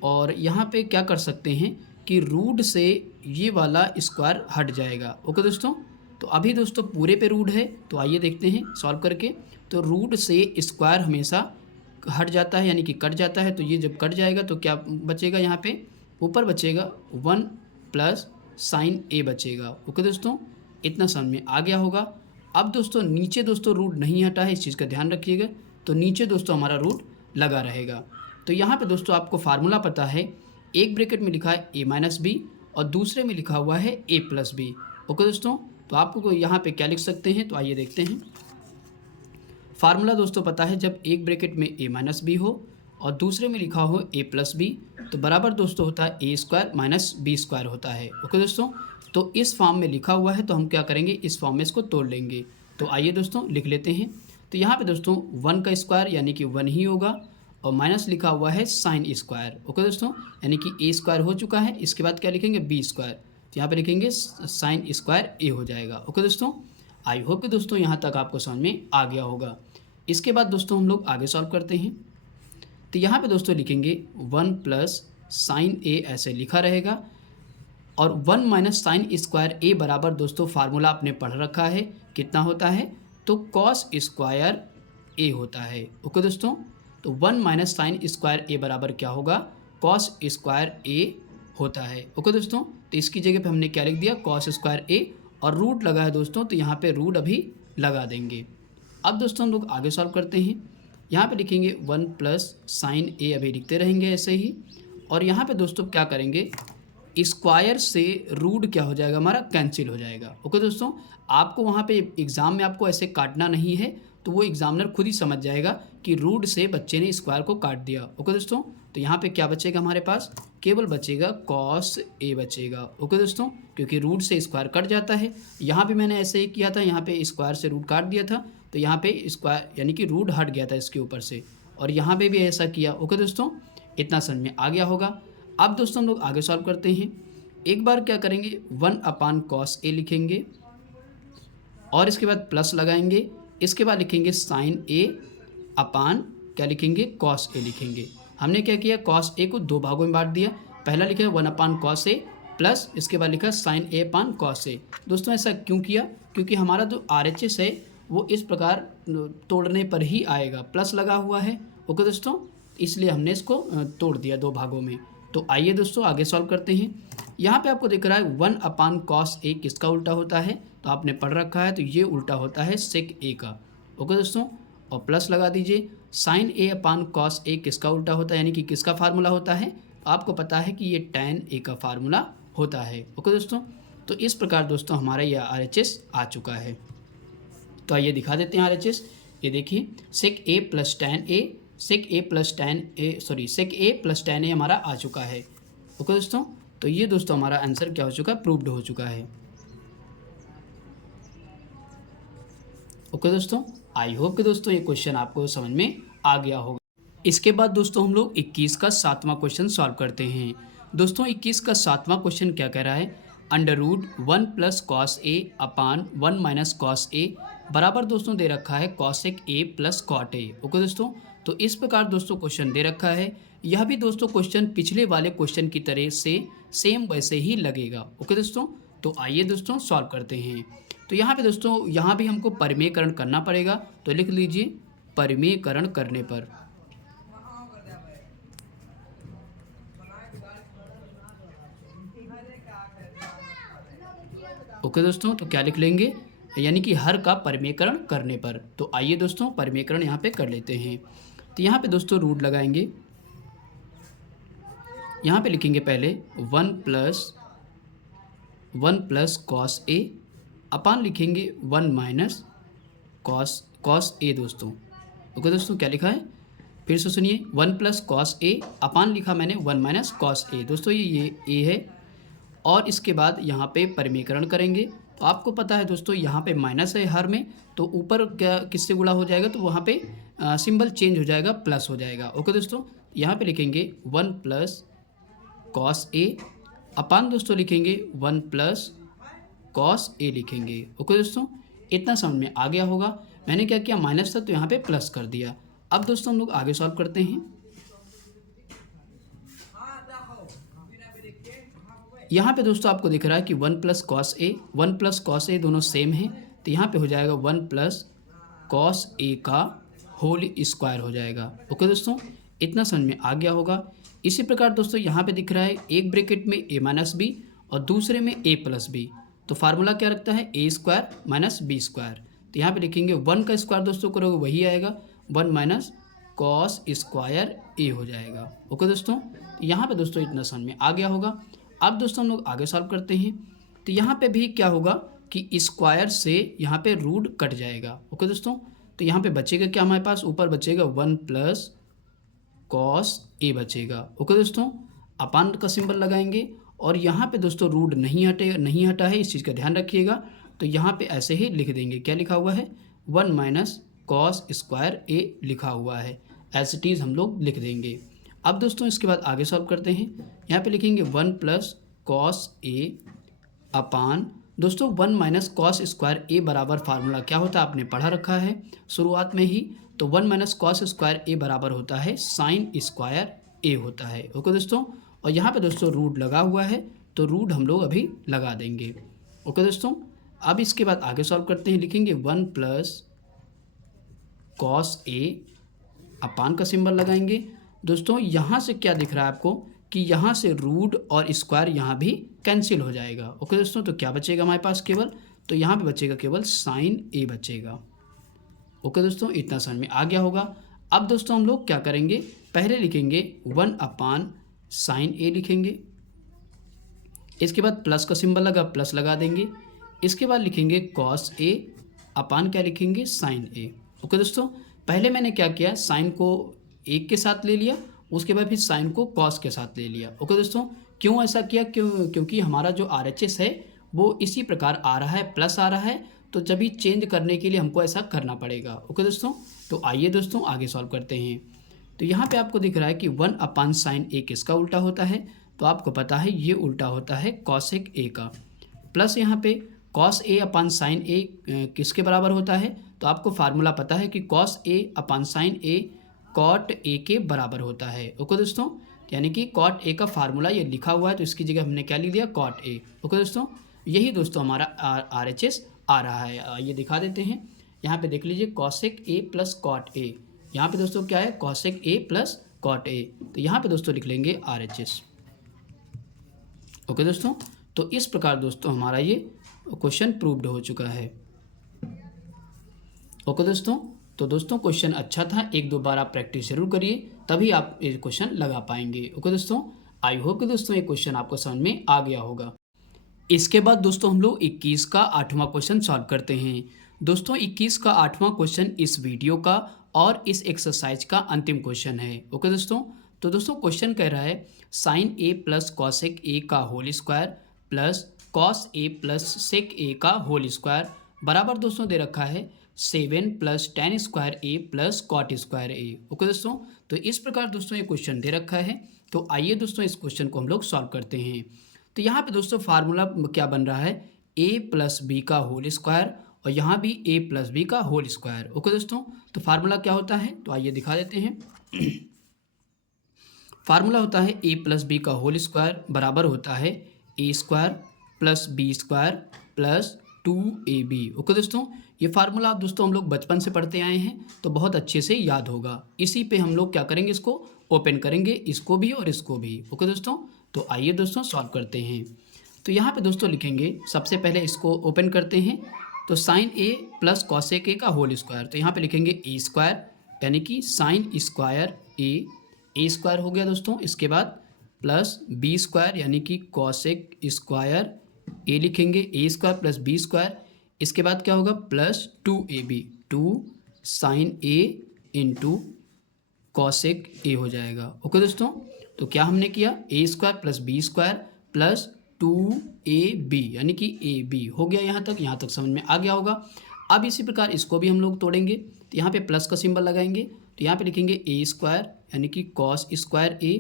और यहाँ पे क्या कर सकते हैं कि रूट से ये वाला स्क्वायर हट जाएगा। ओके दोस्तों, तो अभी दोस्तों पूरे पे रूट है, तो आइए देखते हैं सॉल्व करके। तो रूट से स्क्वायर हमेशा हट जाता है, यानी कि कट जाता है। तो ये जब कट जाएगा तो क्या बचेगा, यहाँ पे ऊपर बचेगा 1 प्लस साइन ए बचेगा। ओके दोस्तों, इतना समझ में आ गया होगा। अब दोस्तों नीचे दोस्तों रूट नहीं हटा है, इस चीज़ का ध्यान रखिएगा। तो नीचे दोस्तों हमारा रूट लगा रहेगा। तो यहाँ पे दोस्तों आपको फार्मूला पता है, एक ब्रैकेट में लिखा है a माइनस बी और दूसरे में लिखा हुआ है a प्लस बी। ओके दोस्तों, तो आपको यहाँ पे क्या लिख सकते हैं, तो आइए देखते हैं। फार्मूला दोस्तों पता है, जब एक ब्रैकेट में a माइनस बी हो और दूसरे में लिखा हो a प्लस बी, तो बराबर दोस्तों होता है a square minus B square होता है। ओके दोस्तों, तो इस फॉर्म में लिखा हुआ है, तो हम क्या करेंगे, इस फॉर्म में इसको तोड़ लेंगे। तो आइए दोस्तों लिख लेते हैं। तो यहाँ पे दोस्तों 1 का स्क्वायर यानी कि 1 ही होगा, और माइनस लिखा हुआ है साइन स्क्वायर। ओके दोस्तों, यानी कि ए स्क्वायर हो चुका है। इसके बाद क्या लिखेंगे, बी स्क्वायर, तो यहाँ पे लिखेंगे साइन स्क्वायर ए हो जाएगा। ओके दोस्तों, आई होप कि दोस्तों यहाँ तक आपको समझ में आ गया होगा। इसके बाद दोस्तों हम लोग आगे सॉल्व करते हैं। तो यहाँ पे दोस्तों लिखेंगे 1 प्लस साइन ए ऐसे लिखा रहेगा, और 1 माइनस साइन स्क्वायर ए बराबर दोस्तों फार्मूला आपने पढ़ रखा है, कितना होता है, तो कॉस स्क्वायर ए होता है। ओके दोस्तों, तो 1 माइनस साइन स्क्वायर ए बराबर क्या होगा, कॉस स्क्वायर ए होता है। ओके दोस्तों, तो इसकी जगह पे हमने क्या लिख दिया, कॉस स्क्वायर ए, और रूट लगा है दोस्तों, तो यहाँ पे रूट अभी लगा देंगे। अब दोस्तों हम लोग आगे सॉल्व करते हैं। यहाँ पे लिखेंगे 1 प्लस साइन ए, अभी लिखते रहेंगे ऐसे ही, और यहाँ पे दोस्तों क्या करेंगे, स्क्वायर से रूट क्या हो जाएगा, हमारा कैंसिल हो जाएगा। ओके दोस्तों, आपको वहाँ पे एग्ज़ाम में आपको ऐसे काटना नहीं है, तो वो एग्जामिनर खुद ही समझ जाएगा कि रूट से बच्चे ने स्क्वायर को काट दिया। ओके दोस्तों, तो यहाँ पे क्या बचेगा, हमारे पास केवल बचेगा कॉस ए बचेगा। ओके दोस्तों, क्योंकि रूट से स्क्वायर कट जाता है। यहाँ पे मैंने ऐसे ही किया था, यहाँ पे स्क्वायर से रूट काट दिया था, तो यहाँ पे स्क्वायर यानी कि रूट हट गया था इसके ऊपर से, और यहाँ पे भी ऐसा किया। ओके दोस्तों, इतना समझ में आ गया होगा। अब दोस्तों हम लोग आगे सॉल्व करते हैं। एक बार क्या करेंगे, 1 अपान कॉस ए लिखेंगे, और इसके बाद प्लस लगाएंगे, इसके बाद लिखेंगे साइन ए अपान क्या लिखेंगे, कॉस ए लिखेंगे। हमने क्या किया, कॉस ए को 2 भागों में बांट दिया। पहला लिखा 1 अपान कॉस ए प्लस इसके बाद लिखा साइन ए अपान कॉस ए। दोस्तों ऐसा क्यों किया, क्योंकि हमारा जो RHS है वो इस प्रकार तोड़ने पर ही आएगा, प्लस लगा हुआ है। ओके दोस्तों, इसलिए हमने इसको तोड़ दिया 2 भागों में। तो आइए दोस्तों आगे सॉल्व करते हैं। यहाँ पे आपको दिख रहा है 1 अपान कॉस ए किसका उल्टा होता है, तो आपने पढ़ रखा है, तो ये उल्टा होता है सेक ए का। ओके दोस्तों, और प्लस लगा दीजिए। साइन ए अपान कॉस ए किसका उल्टा होता है, यानी कि किसका फार्मूला होता है, तो आपको पता है कि ये टैन ए का फार्मूला होता है। ओके दोस्तों, तो इस प्रकार दोस्तों हमारा यह RHS आ चुका है। तो आइए दिखा देते हैं RHS। ये देखिए, सेक ए plus tan A, sec A plus tan A, sorry sec A plus tan A हमारा आ चुका है। ओके दोस्तों, तो ये दोस्तों हमारा आंसर क्या हो चुका है, प्रूव्ड हो चुका है। ओके दोस्तों, आई होप कि दोस्तों ये क्वेश्चन आपको समझ में आ गया होगा। इसके बाद दोस्तों हम लोग 21 का 7वां क्वेश्चन सॉल्व करते हैं। दोस्तों 21 का 7वां क्वेश्चन क्या कह रहा है, under root 1 plus cos A upon 1 minus cos A बराबर दोस्तों दे रखा है cosec A plus cot A. Okay दोस्तों, तो इस प्रकार दोस्तों क्वेश्चन दे रखा है। यह भी दोस्तों क्वेश्चन पिछले वाले क्वेश्चन की तरह से सेम वैसे ही लगेगा। ओके दोस्तों, तो आइए दोस्तों सॉल्व करते हैं। तो यहाँ पे दोस्तों यहाँ भी हमको परिमेयकरण करना पड़ेगा, तो लिख लीजिए परिमेयकरण करने पर। ओके दोस्तों, तो क्या लिख लेंगे, यानी कि हर का परिमेयकरण करने पर। तो आइए दोस्तों परिमेयकरण यहाँ पे कर लेते हैं। तो यहाँ पे दोस्तों रूट लगाएंगे। यहाँ पे लिखेंगे पहले 1 प्लस कॉस ए अपान लिखेंगे 1 माइनस कॉस ए दोस्तों। ओके दोस्तों, क्या लिखा है फिर से सुनिए, 1 प्लस कॉस ए अपान लिखा मैंने 1 माइनस कॉस ए। दोस्तों ये ए है और इसके बाद यहाँ पे परिमेयकरण करेंगे। तो आपको पता है दोस्तों यहाँ पे माइनस है हर में, तो ऊपर क्या किससे गुणा हो जाएगा, तो वहाँ पे सिंबल चेंज हो जाएगा, प्लस हो जाएगा। ओके दोस्तों, यहाँ पे लिखेंगे 1 प्लस कॉस ए अपान दोस्तों लिखेंगे 1 प्लस कॉस ए लिखेंगे। ओके दोस्तों, इतना समझ में आ गया होगा। मैंने क्या किया, माइनस था तो यहाँ पे प्लस कर दिया। अब दोस्तों हम लोग आगे सॉल्व करते हैं। यहाँ पे दोस्तों आपको दिख रहा है कि 1 प्लस कॉस ए दोनों सेम है, तो यहाँ पे हो जाएगा 1 प्लस कॉस ए का होल स्क्वायर हो जाएगा। ओके दोस्तों, इतना समझ में आ गया होगा। इसी प्रकार दोस्तों यहाँ पे दिख रहा है एक ब्रैकेट में a माइनस बी और दूसरे में a प्लस बी, तो फार्मूला क्या रखता है, a square minus B square. तो यहाँ पे लिखेंगे 1 का स्क्वायर दोस्तों करोगे वही आएगा, 1 माइनस कॉस स्क्वायर ए हो जाएगा। ओके दोस्तों, यहाँ पे दोस्तों इतना समझ में आ गया होगा। अब दोस्तों हम लोग आगे सॉल्व करते हैं। तो यहाँ पे भी क्या होगा कि स्क्वायर से यहाँ पे रूट कट जाएगा। ओके दोस्तों, तो यहाँ पे बचेगा क्या हमारे पास, ऊपर बचेगा 1 प्लस कॉस ए बचेगा। ओके दोस्तों, अपान का सिंबल लगाएंगे और यहाँ पे दोस्तों रूट नहीं हटा है, इस चीज़ का ध्यान रखिएगा। तो यहाँ पे ऐसे ही लिख देंगे, क्या लिखा हुआ है, 1 माइनस कॉस स्क्वायर ए लिखा हुआ है, एज इट इज़ हम लोग लिख देंगे। अब दोस्तों इसके बाद आगे सॉल्व करते हैं। यहाँ पे लिखेंगे 1 प्लस कॉस ए अपान दोस्तों 1 माइनस कॉस स्क्वायर ए बराबर फार्मूला क्या होता है आपने पढ़ा रखा है शुरुआत में ही। तो 1 माइनस कॉस स्क्वायर ए बराबर होता है साइन स्क्वायर ए होता है। ओके दोस्तों, और यहाँ पे दोस्तों रूट लगा हुआ है, तो रूट हम लोग अभी लगा देंगे। ओके दोस्तों, अब इसके बाद आगे सॉल्व करते हैं। लिखेंगे 1 प्लस कॉस ए अपान का सिंबल लगाएंगे। दोस्तों यहाँ से क्या दिख रहा है आपको कि यहाँ से रूट और स्क्वायर यहाँ भी कैंसिल हो जाएगा। ओके दोस्तों, तो क्या बचेगा हमारे पास केवल, तो यहाँ पे बचेगा केवल साइन ए बचेगा। ओके दोस्तों, इतना समझ में आ गया होगा। अब दोस्तों हम लोग क्या करेंगे, पहले लिखेंगे 1 अपान साइन ए लिखेंगे, इसके बाद प्लस का सिंबल लगा प्लस लगा देंगे, इसके बाद लिखेंगे कॉस ए अपान क्या लिखेंगे साइन ए। ओके दोस्तों, पहले मैंने क्या किया, साइन को एक के साथ ले लिया, उसके बाद फिर साइन को कॉस के साथ ले लिया। ओके दोस्तों, क्यों ऐसा किया, क्योंकि हमारा जो RHS है वो इसी प्रकार आ रहा है, प्लस आ रहा है, तो जब भी चेंज करने के लिए हमको ऐसा करना पड़ेगा। ओके दोस्तों, तो आइए दोस्तों आगे सॉल्व करते हैं। तो यहाँ पे आपको दिख रहा है कि 1 अपान साइन ए किसका उल्टा होता है, तो आपको पता है ये उल्टा होता है कॉसेक ए का। प्लस यहाँ पे कॉस ए अपान साइन ए किसके बराबर होता है, तो आपको फार्मूला पता है कि cos A upon sine A cot A के बराबर होता है। ओके दोस्तों, यानी कि कॉट ए का फार्मूला ये लिखा हुआ है, तो इसकी जगह हमने क्या लिख दिया, कॉट ए। ओके दोस्तों, यही दोस्तों हमारा RHS आ रहा है। ये दिखा देते हैं, यहाँ पे देख लीजिए cosec A plus cot A, यहाँ पे दोस्तों क्या है, cosec A plus cot A, तो यहाँ पे दोस्तों लिख लेंगे RHS। ओके दोस्तों, तो इस प्रकार दोस्तों हमारा ये क्वेश्चन प्रूव्ड हो चुका है। ओके दोस्तों, तो दोस्तों क्वेश्चन अच्छा था, एक दो बार आप प्रैक्टिस जरूर करिए, तभी आप ये क्वेश्चन लगा पाएंगे। ओके दोस्तों, आई होप कि दोस्तों ये क्वेश्चन आपको समझ में आ गया होगा। इसके बाद दोस्तों हम लोग 21 का 8वां क्वेश्चन सॉल्व करते हैं। दोस्तों 21 का 8वां क्वेश्चन इस वीडियो का और इस एक्सरसाइज का अंतिम क्वेश्चन है। ओके दोस्तों, तो दोस्तों क्वेश्चन कह रहा है साइन ए प्लस कॉसेक ए का whole square plus cos A plus sec A का होल स्क्वायर बराबर दोस्तों दे रखा है 7 plus tan square A plus cot square A. Okay दोस्तों, तो इस प्रकार दोस्तों ये क्वेश्चन दे रखा है। तो आइए दोस्तों इस क्वेश्चन को हम लोग सॉल्व करते हैं। तो यहाँ पे दोस्तों फार्मूला क्या बन रहा है, a प्लस बी का होल स्क्वायर और यहाँ भी a प्लस बी का होल स्क्वायर। ओके दोस्तों, तो फार्मूला क्या होता है, तो आइए दिखा देते हैं। फार्मूला होता है a प्लस बी का होल स्क्वायर बराबर होता है a square plus B square plus 2ab। Okay दोस्तों, ये फार्मूला दोस्तों हम लोग बचपन से पढ़ते आए हैं, तो बहुत अच्छे से याद होगा। इसी पे हम लोग क्या करेंगे, इसको ओपन करेंगे, इसको भी और इसको भी। ओके दोस्तों, तो आइए दोस्तों सॉल्व करते हैं। तो यहाँ पे दोस्तों लिखेंगे, सबसे पहले इसको ओपन करते हैं, तो साइन ए प्लस कॉसेक ए का होल स्क्वायर, तो यहाँ पे लिखेंगे ए स्क्वायर यानी कि साइन स्क्वायर ए स्क्वायर हो गया दोस्तों। इसके बाद प्लस बी स्क्वायर यानी कि कॉसेक स्क्वायर ए लिखेंगे, a square plus B square. इसके बाद क्या होगा, plus 2ab, 2 sine a into cosec a हो जाएगा। ओके दोस्तों, तो क्या हमने किया, a square plus B square plus 2ab यानी कि ए बी हो गया। यहाँ तक समझ में आ गया होगा। अब इसी प्रकार इसको भी हम लोग तोड़ेंगे, तो यहाँ पे प्लस का सिंबल लगाएंगे, तो यहाँ पे लिखेंगे ए स्क्वायर यानी कि cos square A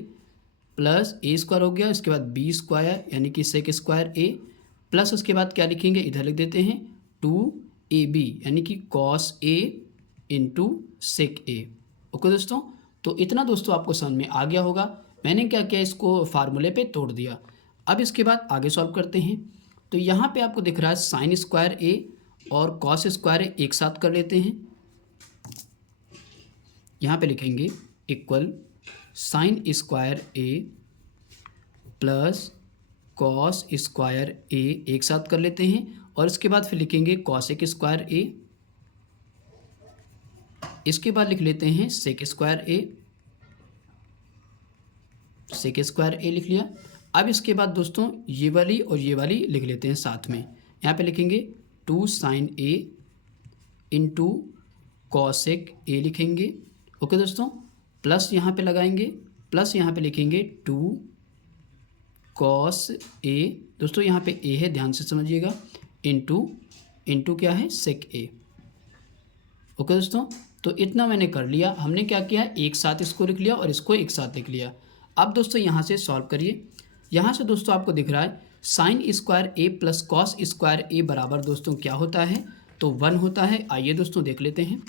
plus A square हो गया। इसके बाद बी स्क्वायर यानी कि सेक स्क्वायर ए प्लस उसके बाद क्या लिखेंगे, इधर लिख देते हैं 2ab यानी कि कॉस ए इंटू सेक ए। ओके दोस्तों, तो इतना दोस्तों आपको समझ में आ गया होगा। मैंने क्या किया, इसको फार्मूले पे तोड़ दिया। अब इसके बाद आगे सॉल्व करते हैं। तो यहाँ पे आपको दिख रहा है साइन स्क्वायर ए और कॉस स्क्वायर ए एक साथ कर लेते हैं। यहाँ पे लिखेंगे equal sine square A plus cos square ए एक साथ कर लेते हैं, और इसके बाद फिर लिखेंगे कॉसेक स्क्वायर ए। इसके बाद लिख लेते हैं सेक स्क्वायर ए, सेक स्क्वायर ए लिख लिया। अब इसके बाद दोस्तों ये वाली और ये वाली लिख लेते हैं साथ में। यहाँ पे लिखेंगे 2 sine a into cosec a लिखेंगे। ओके दोस्तों, प्लस यहाँ पे लगाएंगे, प्लस यहाँ पे लिखेंगे 2 कॉस ए, दोस्तों यहाँ पे ए है ध्यान से समझिएगा, इंटू क्या है, सेक ए। ओके दोस्तों, तो इतना मैंने कर लिया। हमने क्या किया, एक साथ इसको लिख लिया और इसको एक साथ लिख लिया। अब दोस्तों यहाँ से सॉल्व करिए। यहाँ से दोस्तों आपको दिख रहा है sine square A plus cos square ए बराबर दोस्तों क्या होता है, तो 1 होता है। आइए दोस्तों देख लेते हैं।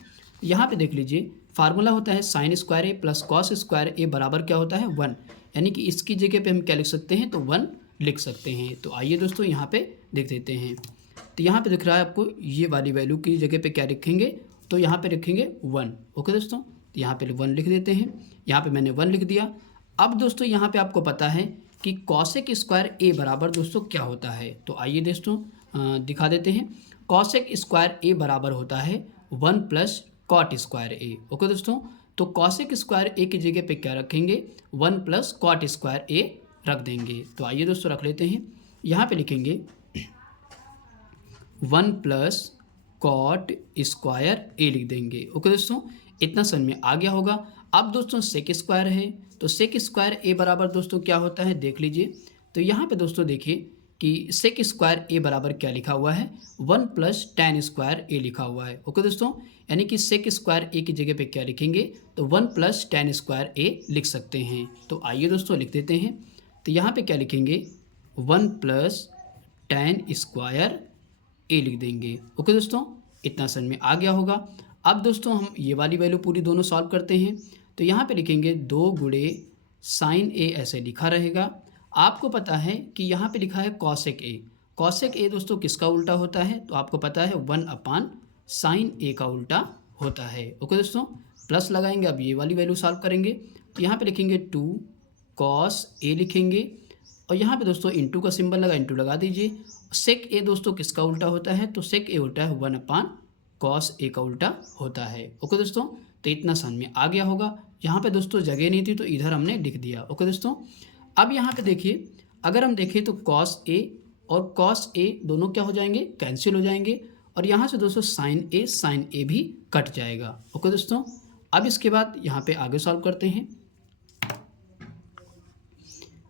यहाँ पे देख लीजिए, फार्मूला होता है sine square A plus cos square ए बराबर क्या होता है, 1, यानी कि इसकी जगह पे हम क्या लिख सकते हैं, तो 1 लिख सकते हैं। तो आइए दोस्तों यहाँ पे देख देते हैं। तो यहाँ पे दिख रहा है आपको ये वाली वैल्यू की जगह पे क्या लिखेंगे, तो यहाँ पे लिखेंगे 1। ओके दोस्तों, तो यहाँ पे 1 लिख देते हैं। यहाँ पे मैंने 1 लिख दिया। अब दोस्तों यहाँ पे आपको पता है कि कॉसेक स्क्वायर ए बराबर दोस्तों क्या होता है, तो आइए दोस्तों दिखा देते हैं। कॉसेक स्क्वायर ए बराबर होता है 1 plus cot square A. Okay दोस्तों, तो कॉसेक स्क्वायर ए की जगह पे क्या रखेंगे, 1 प्लस कॉट स्क्वायर ए रख देंगे। तो आइए दोस्तों रख लेते हैं। यहाँ पे लिखेंगे 1 प्लस कॉट स्क्वायर ए लिख देंगे। ओके दोस्तों, इतना समझ में आ गया होगा। अब दोस्तों सेक स्क्वायर है, तो सेक स्क्वायर ए बराबर दोस्तों क्या होता है, देख लीजिए। तो यहाँ पे दोस्तों देखिए कि सेक स्क्वायर ए बराबर क्या लिखा हुआ है, 1 प्लस टैन स्क्वायर ए लिखा हुआ है। ओके दोस्तों, यानी कि सेक स्क्वायर ए की जगह पे क्या लिखेंगे, तो 1 प्लस टैन स्क्वायर ए लिख सकते हैं। तो आइए दोस्तों लिख देते हैं। तो यहाँ पे क्या लिखेंगे, 1 प्लस टैन स्क्वायर ए लिख देंगे। ओके दोस्तों, इतना समझ में आ गया होगा। अब दोस्तों हम ये वाली वैल्यू पूरी दोनों सॉल्व करते हैं। तो यहाँ पे लिखेंगे 2 गुणे साइन ए, ऐसे लिखा रहेगा। आपको पता है कि यहाँ पे लिखा है कॉसेक ए। कॉसेक ए दोस्तों किसका उल्टा होता है, तो आपको पता है 1 अपान साइन ए का उल्टा होता है। ओके दोस्तों, प्लस लगाएंगे। अब ये वाली वैल्यू सॉल्व करेंगे, तो यहाँ पे लिखेंगे 2 कॉस ए लिखेंगे, और यहाँ पे दोस्तों इंटू का सिंबल लगा, इंटू लगा दीजिए। सेक ए दोस्तों किसका उल्टा होता है, तो सेक ए उल्टा है 1 अपान कॉस ए का उल्टा होता है। ओके दोस्तों, तो इतना समझ में आ गया होगा। यहाँ पे दोस्तों जगह नहीं थी तो इधर हमने लिख दिया। ओके दोस्तों, अब यहाँ पे देखिए, अगर हम देखें तो कॉस ए और कॉस ए दोनों क्या हो जाएंगे, कैंसिल हो जाएंगे, और यहाँ से दोस्तों साइन ए भी कट जाएगा। ओके दोस्तों, अब इसके बाद यहाँ पे आगे सॉल्व करते हैं।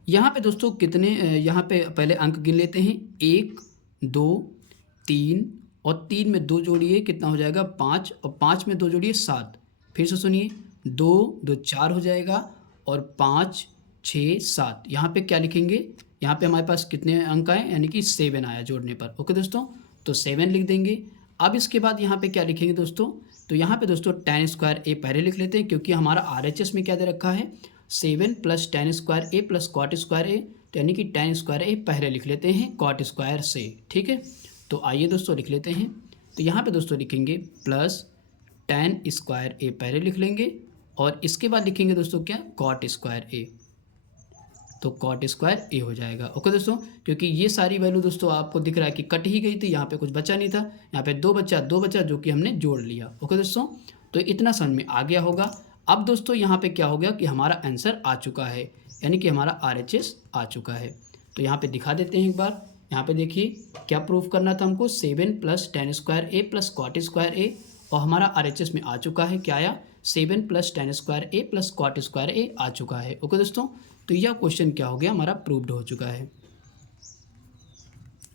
यहाँ पे दोस्तों कितने, यहाँ पे पहले अंक गिन लेते हैं, 1 2 3, और 3 में 2 जोड़िए कितना हो जाएगा, 5, और 5 में 2 जोड़िए 7। फिर से सुनिए, 2 2 4 हो जाएगा, और 5 6 7। यहाँ पे क्या लिखेंगे, यहाँ पे हमारे पास कितने अंक आए, यानी कि 7 आया जोड़ने पर। ओके दोस्तों, तो 7 लिख देंगे। अब इसके बाद यहाँ पे क्या लिखेंगे दोस्तों, तो यहाँ पे दोस्तों टैन स्क्वायर ए पहले लिख लेते हैं, क्योंकि हमारा RHS में क्या दे रखा है, 7 plus tan square A plus cot square ए, तो यानी कि टैन स्क्वायर ए पहले लिख लेते हैं कॉट स्क्वायर से। ठीक है, तो आइए दोस्तों लिख लेते हैं। तो यहाँ पे दोस्तों लिखेंगे प्लस टैन स्क्वायर ए पहले लिख लेंगे, और इसके बाद लिखेंगे दोस्तों क्या, कॉट स्क्वायर ए। तो कॉट स्क्वायर ए हो जाएगा। ओके दोस्तों, क्योंकि ये सारी वैल्यू दोस्तों आपको दिख रहा है कि कट ही गई थी, यहाँ पे कुछ बचा नहीं था, यहाँ पे दो बचा जो कि हमने जोड़ लिया। ओके दोस्तों, तो इतना समझ में आ गया होगा। अब दोस्तों यहाँ पे क्या हो गया कि हमारा आंसर आ चुका है, यानी कि हमारा RHS आ चुका है। तो यहाँ पे दिखा देते हैं एक बार। यहाँ पे देखिए क्या प्रूफ करना था हमको, 7 + tan square A plus cot square ए, और हमारा RHS में आ चुका है। क्या आया? 7 + tan square A plus cot square ए आ चुका है। ओके दोस्तों, तो यह क्वेश्चन क्या हो गया, हमारा प्रूव्ड हो चुका है।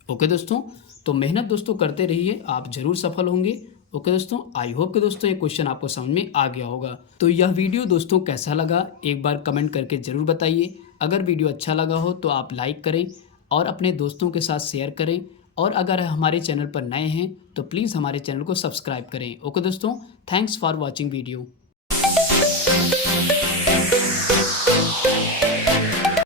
ओके दोस्तों, तो मेहनत दोस्तों करते रहिए, आप जरूर सफल होंगे। ओके दोस्तों, आई होप कि दोस्तों ये क्वेश्चन आपको समझ में आ गया होगा। तो यह वीडियो दोस्तों कैसा लगा एक बार कमेंट करके ज़रूर बताइए। अगर वीडियो अच्छा लगा हो तो आप लाइक करें और अपने दोस्तों के साथ शेयर करें, और अगर हमारे चैनल पर नए हैं तो प्लीज़ हमारे चैनल को सब्सक्राइब करें। ओके दोस्तों, थैंक्स फॉर वॉचिंग वीडियो।